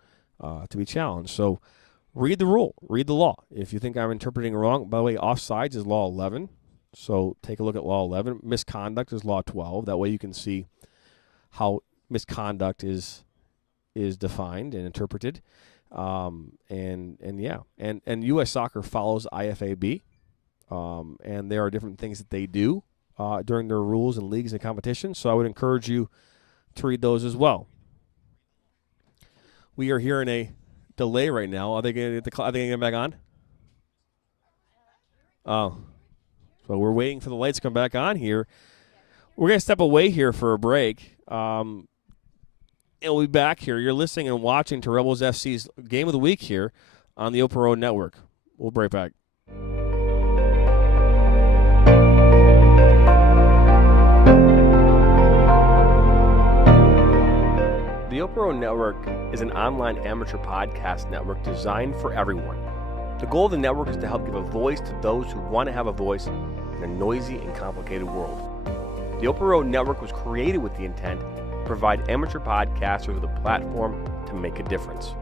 be challenged. So read the rule, read the law. If you think I'm interpreting wrong, by the way, offsides is law 11. So take a look at law 11. Misconduct is law 12. That way you can see how misconduct is defined and interpreted. And U.S. Soccer follows IFAB. And there are different things that they do during their rules and leagues and competitions. So I would encourage you to read those as well. We are hearing a delay right now. Are they going to get back on? Oh, so we're waiting for the lights to come back on here. We're going to step away here for a break. And we'll be back here. You're listening and watching to Rebels FC's Game of the Week here on the Open Road Network. We'll be right back. The Open Road Network is an online amateur podcast network designed for everyone. The goal of the network is to help give a voice to those who want to have a voice in a noisy and complicated world. The Open Road Network was created with the intent to provide amateur podcasters with a platform to make a difference.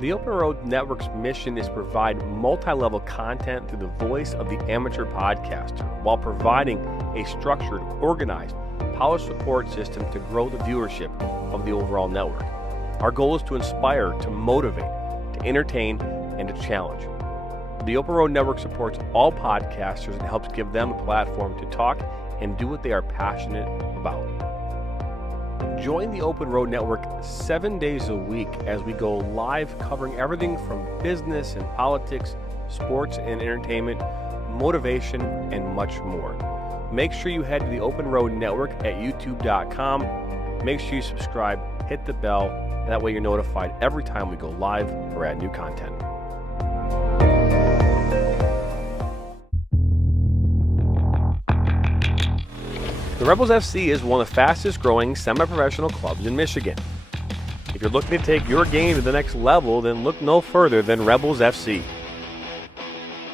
The Open Road Network's mission is to provide multi-level content through the voice of the amateur podcaster while providing a structured, organized, polished support system to grow the viewership of the overall network. Our goal is to inspire, to motivate, to entertain, and to challenge. The Open Road Network supports all podcasters and helps give them a platform to talk and do what they are passionate about. Join the Open Road Network 7 days a week as we go live covering everything from business and politics, sports and entertainment, motivation, and much more. Make sure you head to the Open Road Network at youtube.com. Make sure you subscribe, hit the bell, and that way you're notified every time we go live or add new content. The Rebels FC is one of the fastest growing semi-professional clubs in Michigan. If you're looking to take your game to the next level, then look no further than Rebels FC.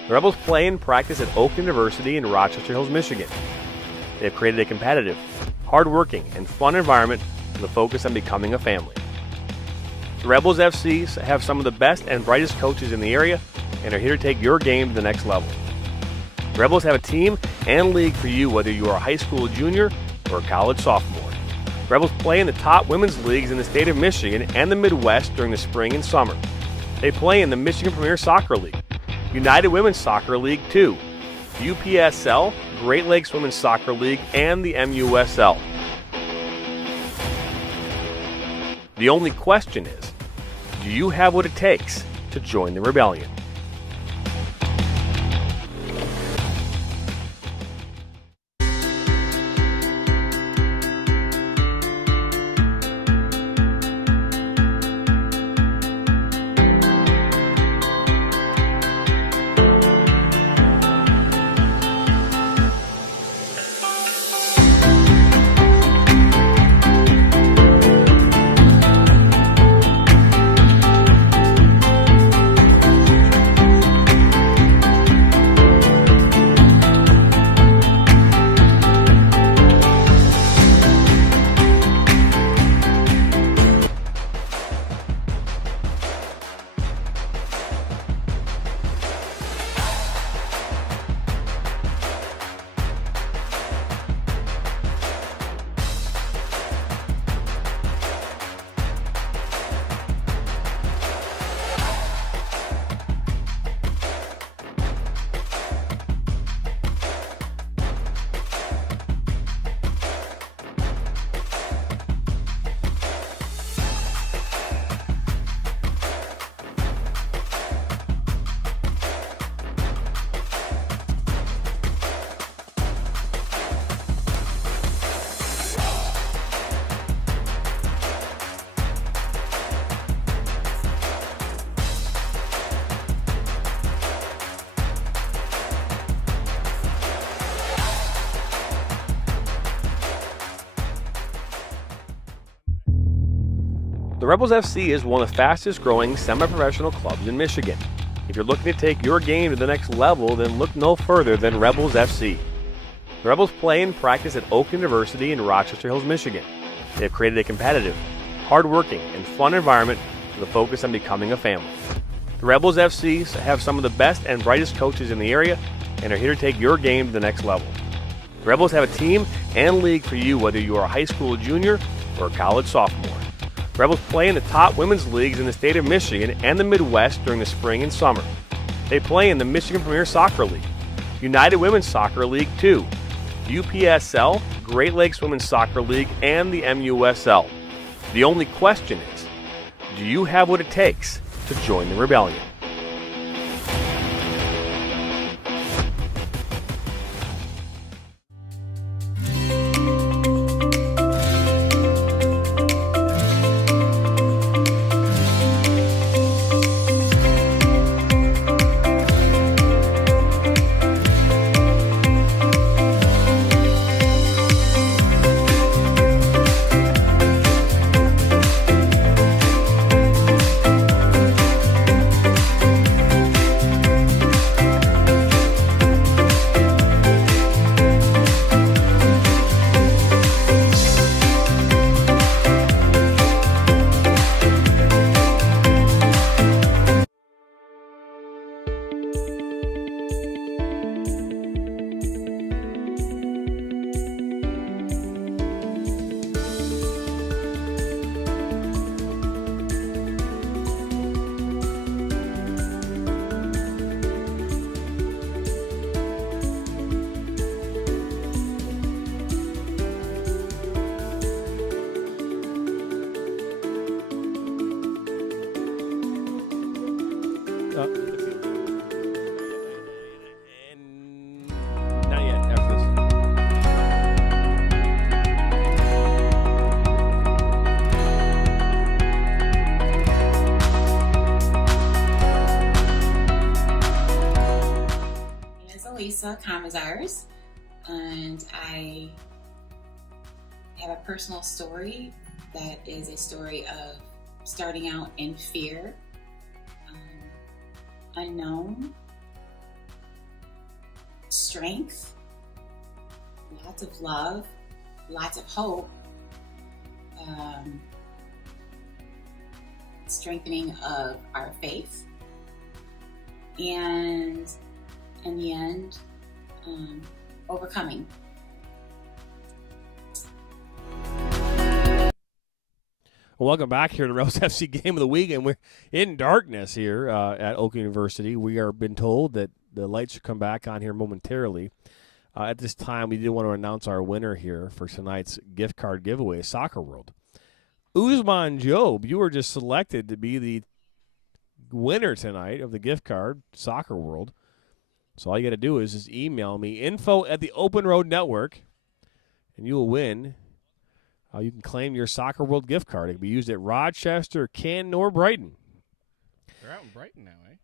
The Rebels play and practice at Oak University in Rochester Hills, Michigan. They have created a competitive, hard-working, and fun environment with a focus on becoming a family. The Rebels FC have some of the best and brightest coaches in the area and are here to take your game to the next level. The Rebels have a team and league for you whether you are a high school junior or a college sophomore. The Rebels play in the top women's leagues in the state of Michigan and the Midwest during the spring and summer. They play in the Michigan Premier Soccer League, United Women's Soccer League 2, UPSL, Great Lakes Women's Soccer League, and the MUSL. The only question is, do you have what it takes to join the rebellion? The Rebels FC is one of the fastest growing semi-professional clubs in Michigan. If you're looking to take your game to the next level, then look no further than Rebels FC. The Rebels play and practice at Oak University in Rochester Hills, Michigan. They have created a competitive, hard-working, and fun environment with a focus on becoming a family. The Rebels FC have some of the best and brightest coaches in the area and are here to take your game to the next level. The Rebels have a team and league for you whether you are a high school junior or a college sophomore. The Rebels play in the top women's leagues in the state of Michigan and the Midwest during the spring and summer. They play in the Michigan Premier Soccer League, United Women's Soccer League 2, UPSL, Great Lakes Women's Soccer League, and the MUSL. The only question is, do you have what it takes to join the rebellion? Not yet. After this. My name is Elisa Kamazars, and I have a personal story that is a story of starting out in fear, unknown, strength, lots of love, lots of hope, strengthening of our faith, and in the end, overcoming. Well, welcome back here to Rebels FC Game of the Week, and we're in darkness here at Oak University. We are been told that the lights should come back on here momentarily. At this time, we did want to announce our winner here for tonight's gift card giveaway, Soccer World. Usman Job, you were just selected to be the winner tonight of the gift card, Soccer World. So all you got to do is just email me, info@the Open Road Network, and you will win. You can claim your Soccer World gift card. It can be used at Rochester, Canton, or Brighton. They're out in Brighton now, eh?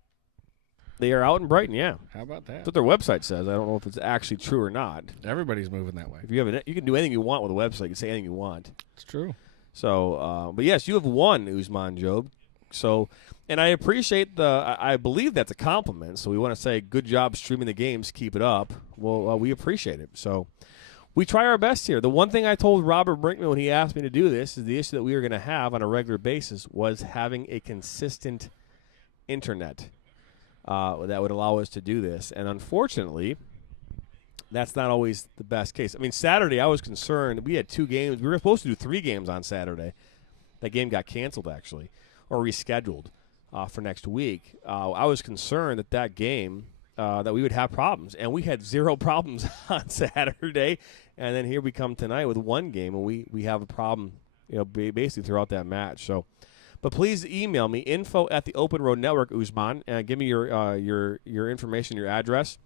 They are out in Brighton, yeah. How about that? That's what their website says. I don't know if it's actually true or not. Everybody's moving that way. If you have you can do anything you want with a website. You can say anything you want. It's true. So, but yes, you have won, Usman Job. So, and I appreciate I believe that's a compliment. So we want to say good job streaming the games. Keep it up. Well, we appreciate it. So we try our best here. The one thing I told Robert Brinkman when he asked me to do this is the issue that we were going to have on a regular basis was having a consistent internet that would allow us to do this. And unfortunately, that's not always the best case. I mean, Saturday I was concerned. We had 2 games. We were supposed to do 3 games on Saturday. That game got canceled, actually, or rescheduled for next week. I was concerned that game that we would have problems, and we had 0 problems on Saturday. And then here we come tonight with 1 game, and we have a problem, basically throughout that match. So, but please email me, info@the Open Road Network, Usman, and give me your information, your address,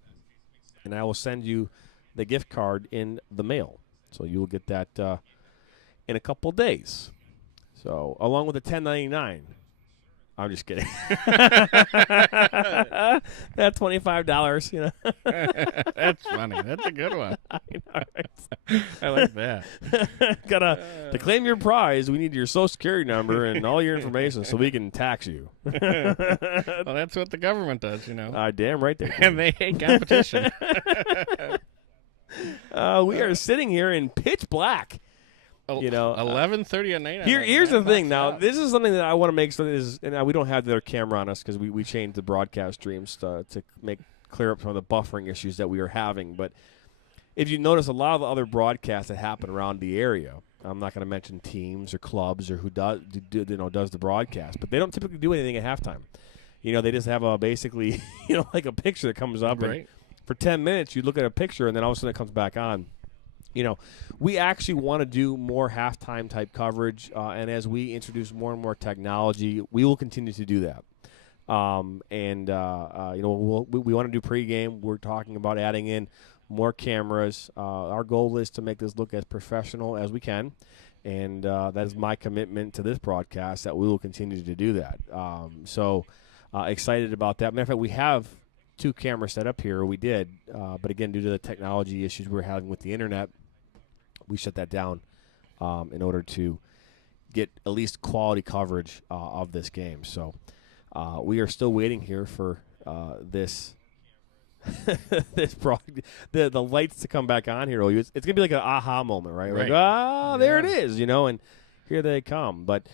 and I will send you the gift card in the mail. So you will get that in a couple days. So along with the $10.99 I'm just kidding. That's $25, you know. That's funny. That's a good one. I know, right? I like that. To claim your prize, we need your social security number and all your information so we can tax you. Well, that's what the government does, you know. Damn right they And they hate competition. We are sitting here in pitch black. You know, 11:30 at night. Here's the thing. Now, this is something that I want to make sure is, and we don't have their camera on us because we changed the broadcast streams to make clear up some of the buffering issues that we are having. But if you notice, a lot of the other broadcasts that happen around the area, I'm not going to mention teams or clubs or who does the broadcast, but they don't typically do anything at halftime. You know, they just have basically like a picture that comes up, right. and for 10 minutes you look at a picture, and then all of a sudden it comes back on. You know, we actually want to do more halftime type coverage, and as we introduce more and more technology, we will continue to do that. We want to do pregame. We're talking about adding in more cameras. Our goal is to make this look as professional as we can, and that is my commitment to this broadcast, that we will continue to do that. Excited about that. Matter of fact, we have 2 cameras set up here. We did, but again, due to the technology issues we're having with the internet, we shut that down in order to get at least quality coverage of this game. So we are still waiting here for this the lights to come back on here. It's going to be like an aha moment, right? Right. Like, there it is, and here they come. But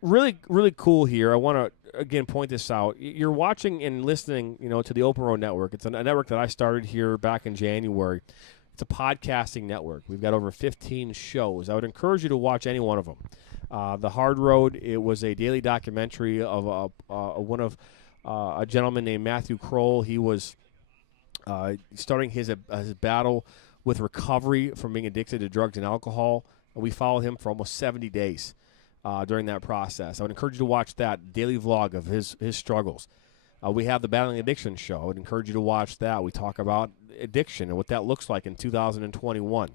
really, really cool here. I want to, again, point this out. You're watching and listening, to the Open Road Network. It's a network that I started here back in January. It's a podcasting network. We've got over 15 shows. I would encourage you to watch any one of them. The Hard Road, it was a daily documentary of a gentleman named Matthew Kroll. He was starting his battle with recovery from being addicted to drugs and alcohol. And we followed him for almost 70 days during that process. I would encourage you to watch that daily vlog of his struggles. We have the Battling Addiction show. I would encourage you to watch that. We talk about addiction and what that looks like in 2021.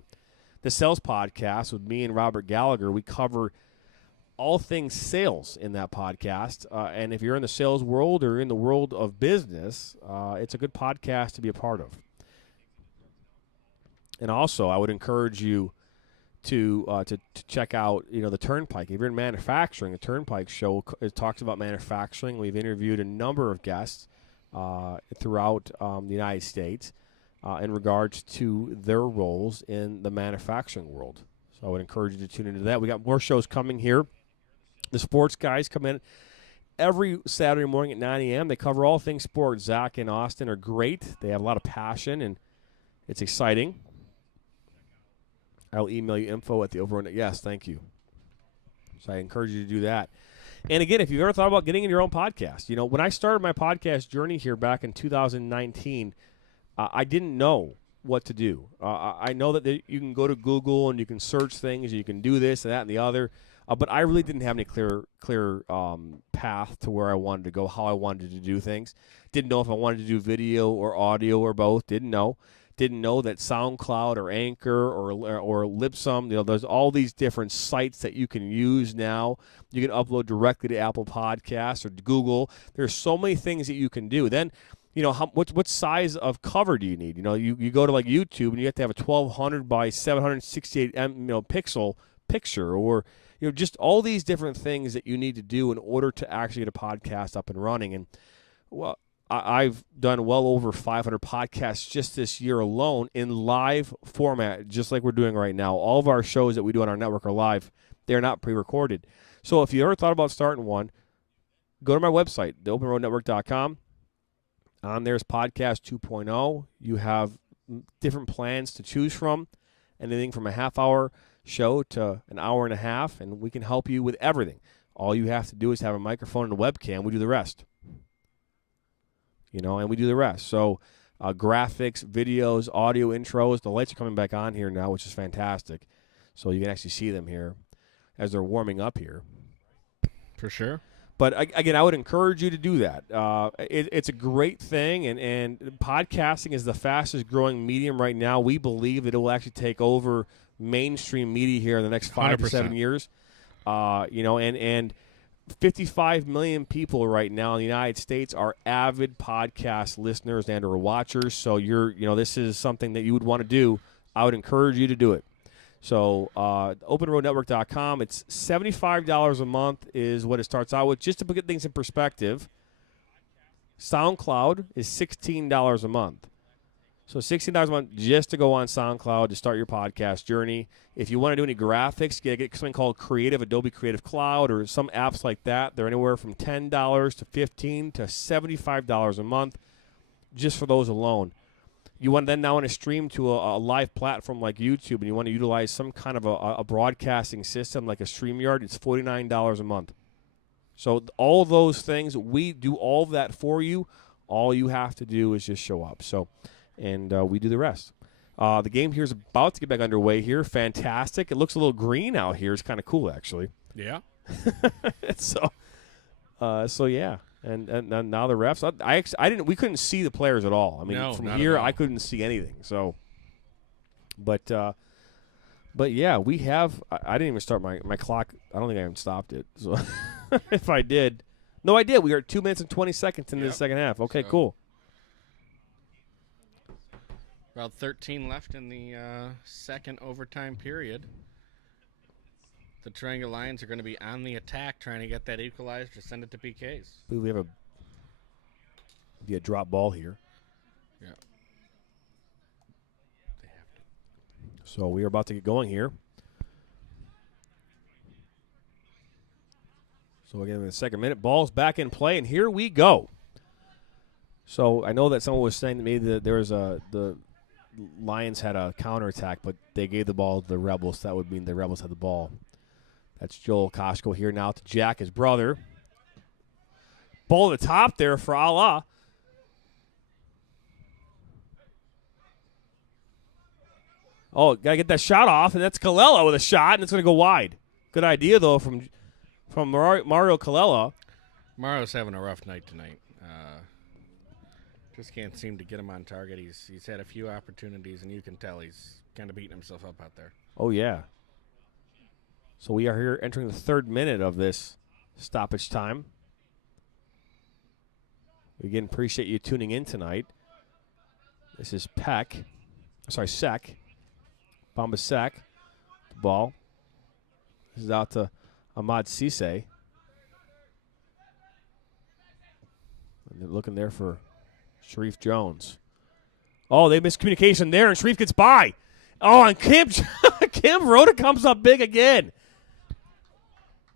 The Sales Podcast with me and Robert Gallagher, we cover all things sales in that podcast. And if you're in the sales world or in the world of business, it's a good podcast to be a part of. And also, I would encourage you to check out, the Turnpike. If you're in manufacturing, the Turnpike show talks about manufacturing. We've interviewed a number of guests throughout the United States in regards to their roles in the manufacturing world. So I would encourage you to tune into that. We got more shows coming here. The sports guys come in every Saturday morning at 9 a.m. They cover all things sports. Zach and Austin are great. They have a lot of passion, and it's exciting. I'll email you info at the Overrun. Yes, thank you. So I encourage you to do that. And again, if you've ever thought about getting in your own podcast, when I started my podcast journey here back in 2019, I didn't know what to do. I know that you can go to Google and you can search things, and you can do this and that and the other, but I really didn't have any clear path to where I wanted to go, how I wanted to do things. Didn't know if I wanted to do video or audio or both. Didn't know that SoundCloud or Anchor or Lipsum, there's all these different sites that you can use now. You can upload directly to Apple Podcasts or Google. There's so many things that you can do. Then, what size of cover do you need? You go to like YouTube and you have to have a 1200 by 768 pixel picture, or just all these different things that you need to do in order to actually get a podcast up and running. And well, I've done well over 500 podcasts just this year alone in live format, just like we're doing right now. All of our shows that we do on our network are live. They're not pre-recorded. So if you ever thought about starting one, go to my website, theopenroadnetwork.com. On there's Podcast 2.0. You have different plans to choose from, anything from a half-hour show to an hour and a half, and we can help you with everything. All you have to do is have a microphone and a webcam. We do the rest. And we do the rest. So graphics, videos, audio intros. The lights are coming back on here now, which is fantastic. So you can actually see them here as they're warming up here. For sure. But, again, I would encourage you to do that. It's a great thing, and podcasting is the fastest-growing medium right now. We believe that it will actually take over mainstream media here in the next 5 to 7 years. And 55 million people right now in the United States are avid podcast listeners and or watchers. So this is something that you would want to do. I would encourage you to do it. So openroadnetwork.com, it's $75 a month is what it starts out with. Just to put things in perspective, SoundCloud is $16 a month. So $16 a month just to go on SoundCloud to start your podcast journey. If you want to do any graphics, get something called Adobe Creative Cloud, or some apps like that. They're anywhere from $10 to $15 to $75 a month just for those alone. You want to stream to a live platform like YouTube, and you want to utilize some kind of a broadcasting system like a StreamYard, it's $49 a month. So all those things, we do all of that for you. All you have to do is just show up. And we do the rest. The game here is about to get back underway here. Fantastic. It looks a little green out here. It's kind of cool, actually. Yeah. So yeah. And now the refs. We couldn't see the players at all. I mean, No, from not here at all. I couldn't see anything. So, but yeah, we have. I didn't even start my clock. I don't think I even stopped it. So if I did, no, I did. We are 2 minutes and 20 seconds into the second half. Okay, cool. About 13 left in the second overtime period. The Teranga Lions are going to be on the attack, trying to get that equalized or send it to PKs. I believe we have a drop ball here. Yeah. They have to. So we are about to get going here. So again, in the second minute, ball's back in play, and here we go. So I know that someone was saying to me that there was the Lions had a counterattack, but they gave the ball to the Rebels. That would mean the Rebels had the ball. That's Joel Koshko here now to Jack, his brother. Ball at the top there for Allah. Oh, got to get that shot off, and that's Colella with a shot, and it's going to go wide. Good idea, though, from Mario Colella. Mario's having a rough night tonight. Just can't seem to get him on target. He's had a few opportunities, and you can tell he's kind of beating himself up out there. Oh, yeah. So we are here entering the third minute of this stoppage time. We again appreciate you tuning in tonight. This is Sek. Bamba Sek. The ball. This is out to Ahmad Cisse. And they're looking there for Sharif Jones. Oh, they missed communication there, and Sharif gets by. Oh, and Kim Rhoda comes up big again.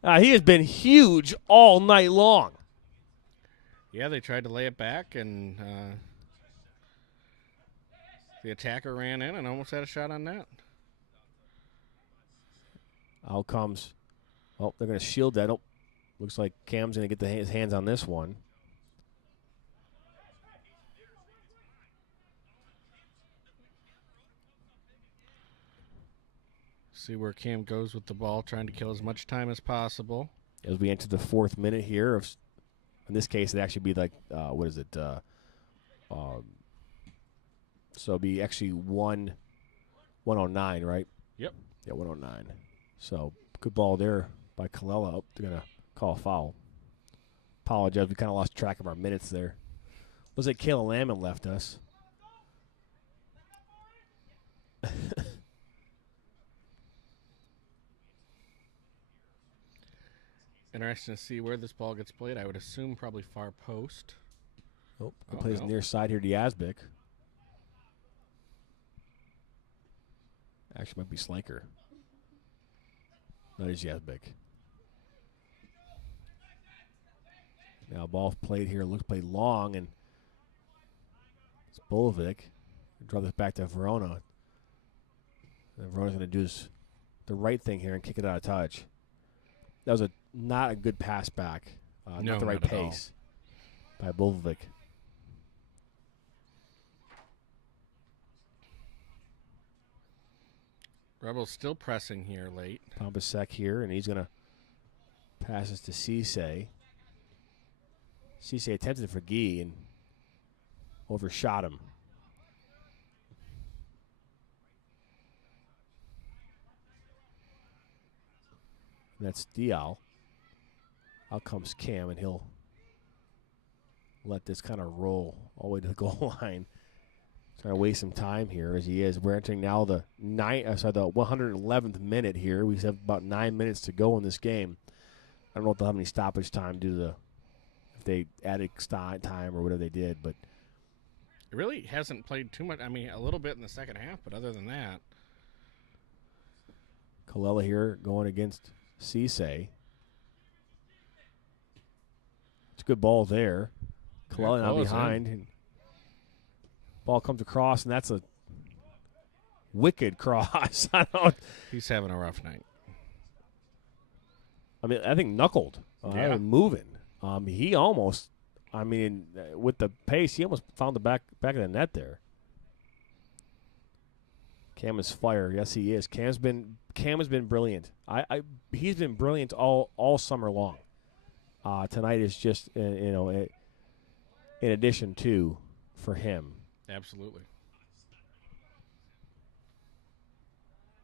He has been huge all night long. Yeah, they tried to lay it back, and the attacker ran in and almost had a shot on net. Out comes. Oh, they're going to shield that. Oh, looks like Cam's going to get his hands on this one. See where Cam goes with the ball, trying to kill as much time as possible. As we enter the fourth minute here, in this case, it'd actually be like, what is it? So it'd be actually 109, right? Yep. Yeah, 109. So good ball there by Colella. Oh, they're going to call a foul. Apologize, we kind of lost track of our minutes there. Looks like Kayla Lamon left us. Interesting to see where this ball gets played. I would assume probably far post. Oh, plays near side here to Yazbek. Actually, might be Slanker. That is Yazbek. Now, ball played here. Looks played long, and it's Bolovic. Draw this back to Verona. And Verona's going to do the right thing here and kick it out of touch. That was not a good pass back. Not the right pace by Bolovic. Rebels still pressing here late. Pompasek here, and he's going to pass this to Cisse. Cisse attempted for Guy and overshot him. That's Dial. Out comes Cam, and he'll let this kind of roll all the way to the goal line. Trying to waste some time here as he is. We're entering now the 111th minute here. We have about 9 minutes to go in this game. I don't know if they'll have any stoppage time due to if they added time or whatever they did, but It really hasn't played too much. I mean, a little bit in the second half, but other than that. Kallela here going against Cisse. It's a good ball there. Kallela now behind. And ball comes across, and that's a wicked cross. He's having a rough night. I mean, I think knuckled. Moving. He almost, with the pace, he almost found the back of the net there. Cam is fire. Yes, he is. Cam has been brilliant. He's been brilliant all summer long. Tonight is just in addition to for him. Absolutely.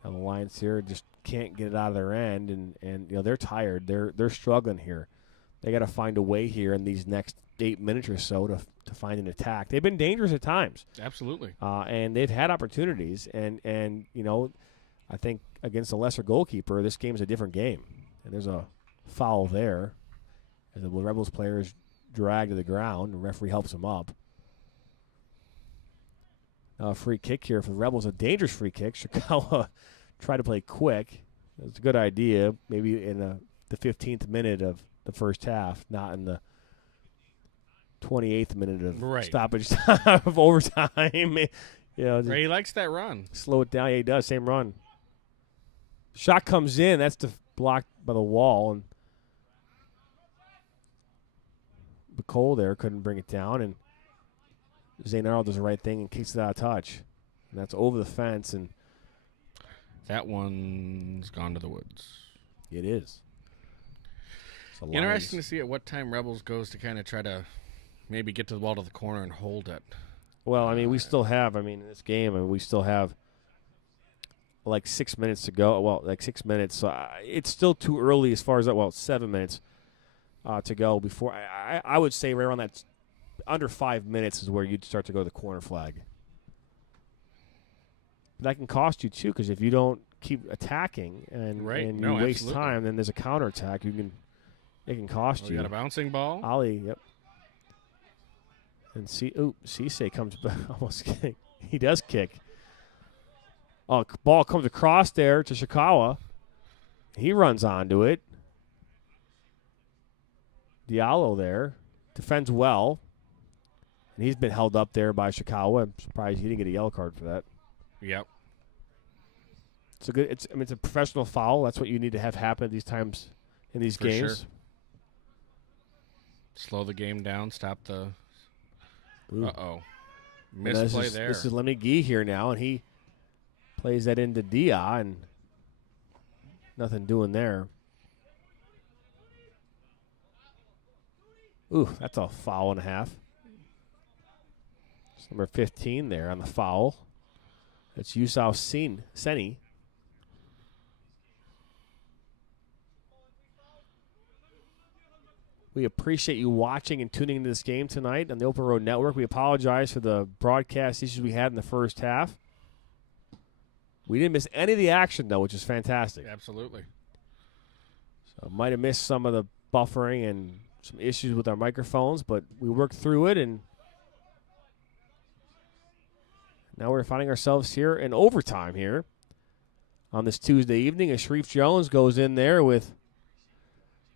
Now the Lions here just can't get it out of their end, and they're tired. They're struggling here. They got to find a way here in these next 8 minutes or so to find an attack. They've been dangerous at times. Absolutely. And they've had opportunities, and I think against a lesser goalkeeper, this game's a different game. And there's a foul there as the Rebels player is dragged to the ground. The referee helps him up. A free kick here for the Rebels, a dangerous free kick. Chicago tried to play quick. It's a good idea, maybe in the 15th minute of the first half, not in the 28th minute of stoppage time of overtime. He likes that run. Slow it down. Yeah, he does. Same run. Shot comes in. That's blocked by the wall, and Bacole there couldn't bring it down, and Zainaro does the right thing and kicks it out of touch. And that's over the fence, and that one's gone to the woods. It is. Interesting to see at what time Rebels goes to kind of try to maybe get to the ball to the corner and hold it. Well, we still have, in this game, we still have like 6 minutes to go. Well, like 6 minutes. So it's still too early as far as that. Well, 7 minutes to go before. I would say right around that under 5 minutes is where you'd start to go to the corner flag. But that can cost you too, because if you don't keep attacking and you waste time, then there's a counterattack. It can cost you. You got a bouncing ball. Ali, yep. And Cisse comes back. Almost kidding. He does kick. Oh, ball comes across there to Shikawa. He runs onto it. Diallo there defends well. And he's been held up there by Shikawa. I'm surprised he didn't get a yellow card for that. Yep. It's a professional foul. That's what you need to have happen at these times in these games. Sure. Slow the game down. Stop the. Misplay there. This is Lemmy Gee here now, and he plays that into Dia, and nothing doing there. Ooh, that's a foul and a half. It's number 15 there on the foul. That's Yusuf Seni. We appreciate you watching and tuning into this game tonight on the Open Road Network. We apologize for the broadcast issues we had in the first half. We didn't miss any of the action, though, which is fantastic. Absolutely. So might have missed some of the buffering and some issues with our microphones, but we worked through it, and now we're finding ourselves here in overtime here on this Tuesday evening as Sharif Jones goes in there with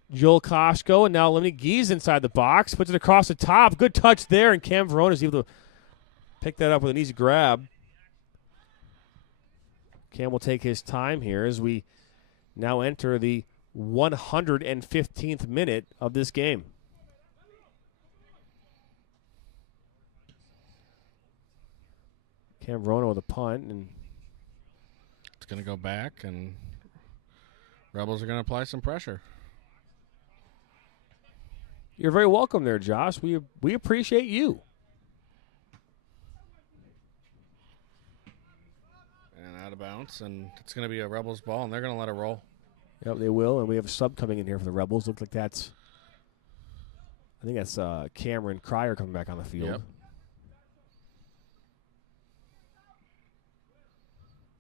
Joel Koshko, and now Lemmy Gee's inside the box, puts it across the top. Good touch there, and Cam Verona is able to pick that up with an easy grab. Cam will take his time here as we now enter the 115th minute of this game. Cam Verona with a punt, and it's going to go back, and Rebels are going to apply some pressure. You're very welcome there, Josh. We appreciate you. And out of bounds, and it's going to be a Rebels ball, and they're going to let it roll. Yep, they will, and we have a sub coming in here for the Rebels. Looks like that's I think that's Cameron Cryer coming back on the field. Yep.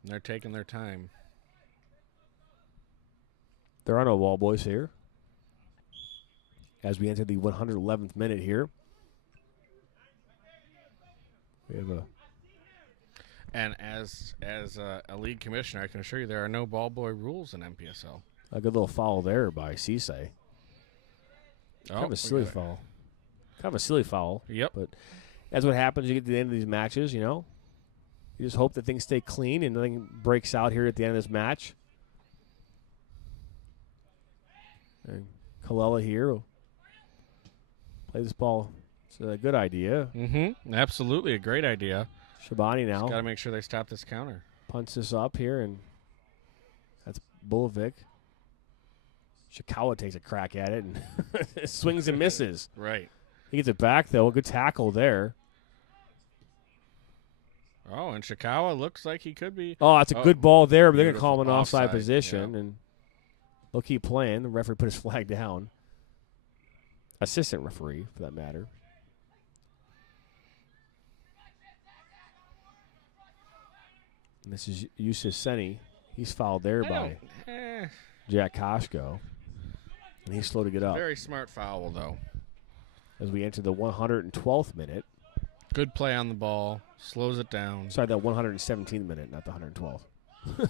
They're taking their time. There are no ball boys here as we enter the 111th minute here. We have And as a league commissioner, I can assure you there are no ball boy rules in MPSL. a good little foul there by Cisse. Kind of a silly foul. Kind of a silly foul. Yep. But that's what happens. You get to the end of these matches, you know. You just hope that things stay clean and nothing breaks out here at the end of this match. And Kallela here will play this ball. It's a good idea. Mm-hmm. Absolutely a great idea. Shabani now Got to make sure they stop this counter. punts this up here, and that's Bulovic. Shikawa takes a crack at it and swings and misses. Right. He gets it back, though. A good tackle there. Oh, and Shikawa looks like he could be. Oh, that's a good ball there, but they're going to call him an Beautiful offside offside, position, yeah. and they'll keep playing. The referee put his flag down. Assistant referee, for that matter. And this is Yusuf Seni. He's fouled there by Jack Koshko, and he's slow to get up. Very smart foul, though. As we enter the 112th minute. Good play on the ball. Slows it down. Sorry, that 117th minute, not the 112th. Because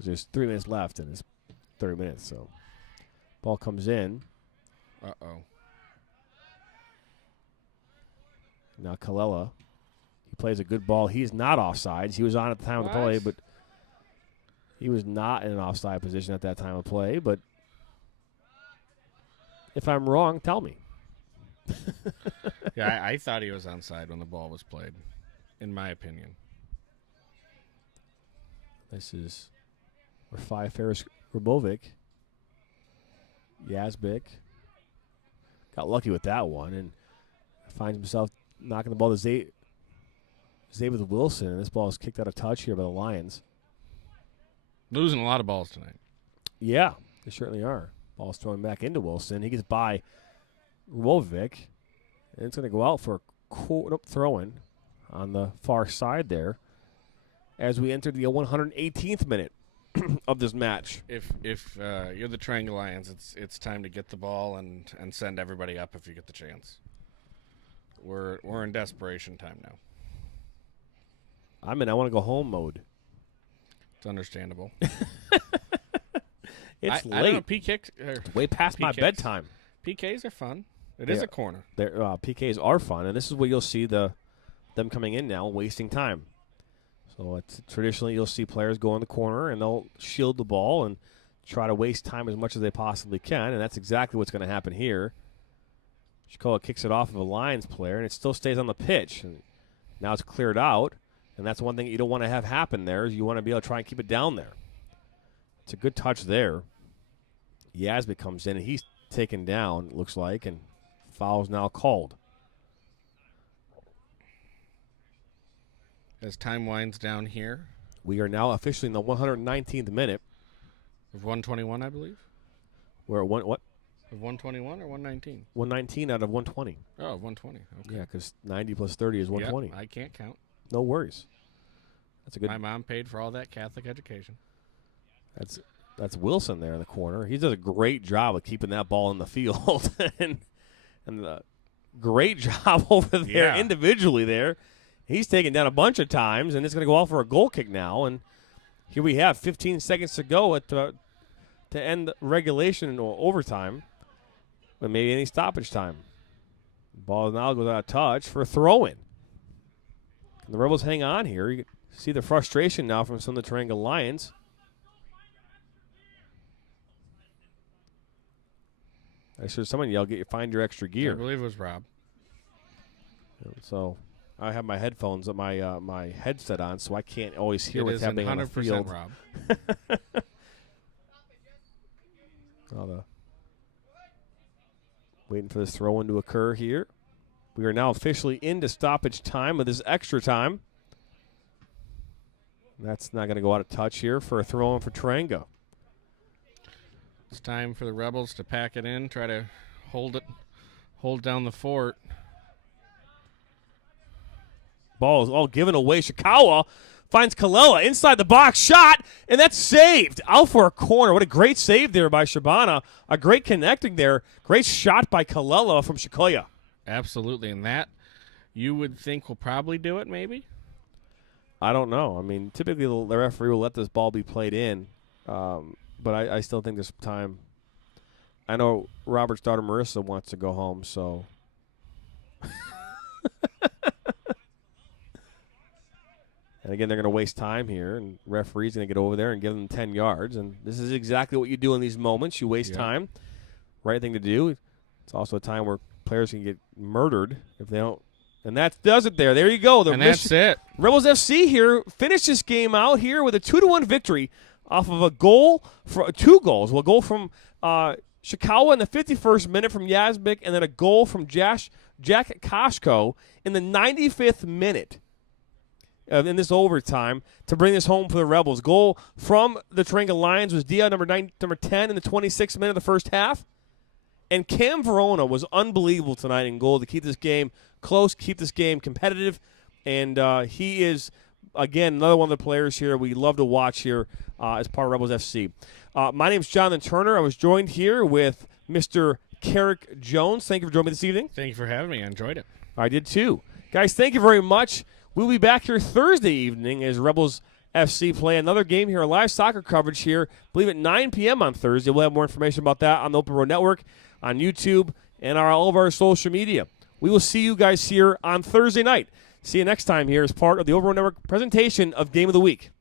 there's 3 minutes left, and it's 30 minutes. So, ball comes in. Uh-oh. Now Kallela, he plays a good ball. He's not offsides. He was on at the time of the play, but he was not in an offside position at that time of play. But if I'm wrong, tell me. Yeah, I thought he was onside when the ball was played, in my opinion. This is Rafai Ferris Rabovic. Yazbek got lucky with that one and finds himself knocking the ball to Zavid Wilson, and this ball is kicked out of touch here by the Lions. Losing a lot of balls tonight. Yeah, they certainly are. Ball's thrown back into Wilson. He gets by Rabovic, and it's going to go out for a throw-in on the far side there as we enter the 118th minute of this match. If you're the Teranga Lions, it's time to get the ball and send everybody up if you get the chance. We're in desperation time now. I'm in I want to go home mode. It's understandable. It's I late. don't know, PKs, Way past my PKs. bedtime. PKs are fun. It is Yeah. a corner. PKs are fun, and this is where you'll see them coming in now, wasting time. So it's traditionally you'll see players go in the corner and they'll shield the ball and try to waste time as much as they possibly can, and that's exactly what's going to happen here. Shikoa kicks it off of a Lions player, and it still stays on the pitch. And now it's cleared out, and that's one thing you don't want to have happen there is you want to be able to try and keep it down there. It's a good touch there. Yazbek comes in, and he's taken down, it looks like, and foul's now called. As time winds down here. We are now officially in the 119th minute. Of 121, I believe. We're at what? Of 121 or 119? 119 out of 120. Oh, 120. Okay. Yeah, because 90 plus 30 is 120. Yep, I can't count. No worries. That's a good. My mom paid for all that Catholic education. That's Wilson there in the corner. He does a great job of keeping that ball in the field, and the great job over there individually there. He's taken down a bunch of times, and it's going to go out for a goal kick now. And here we have 15 seconds to go to end regulation or overtime, but maybe any stoppage time. Ball now goes out of touch for a throw-in. Can the Rebels hang on here? You can see the frustration now from some of the Teranga Lions. I should someone yell, find your extra gear. I believe it was Rob. So I have my headphones, my headset on, so I can't always hear what's happening on the field. 100% Rob. Waiting for this throw-in to occur here. We are now officially into stoppage time with this extra time. That's not going to go out of touch here for a throw-in for Teranga. It's time for the Rebels to pack it in, try to hold hold down the fort. Ball is all given away. Shikawa finds Kalela inside the box, shot, and that's saved. Out for a corner. What a great save there by Shabana. A great connecting there. Great shot by Kalela from Shikoya. Absolutely, and that you would think will probably do it, maybe? I don't know. I mean, typically the referee will let this ball be played in, but I still think there's time. I know Robert's daughter Marissa wants to go home, so. And again, they're going to waste time here, and referee's going to get over there and give them 10 yards. And this is exactly what you do in these moments. You waste time. Right thing to do. It's also a time where players can get murdered if they don't. And that does it there. There you go. That's it. Rebels FC here finished this game out here with a 2-1 victory off of a goal, for 2 goals. Well, a goal from Shikawa in the 51st minute from Yazbek, and then a goal from Jack Koshko in the 95th minute. In this overtime to bring this home for the Rebels. Goal from the Teranga Lions was Dia, number 10 in the 26th minute of the first half. And Cam Verona was unbelievable tonight in goal to keep this game close, keep this game competitive. And he is, again, another one of the players here we love to watch here as part of Rebels FC. My name is Jonathan Turner. I was joined here with Mr. Carrick Jones. Thank you for joining me this evening. Thank you for having me. I enjoyed it. I did too. Guys, thank you very much. We'll be back here Thursday evening as Rebels FC play another game here, live soccer coverage here, I believe at 9 p.m. on Thursday. We'll have more information about that on the Open Road Network, on YouTube, and all of our social media. We will see you guys here on Thursday night. See you next time here as part of the Open Road Network presentation of Game of the Week.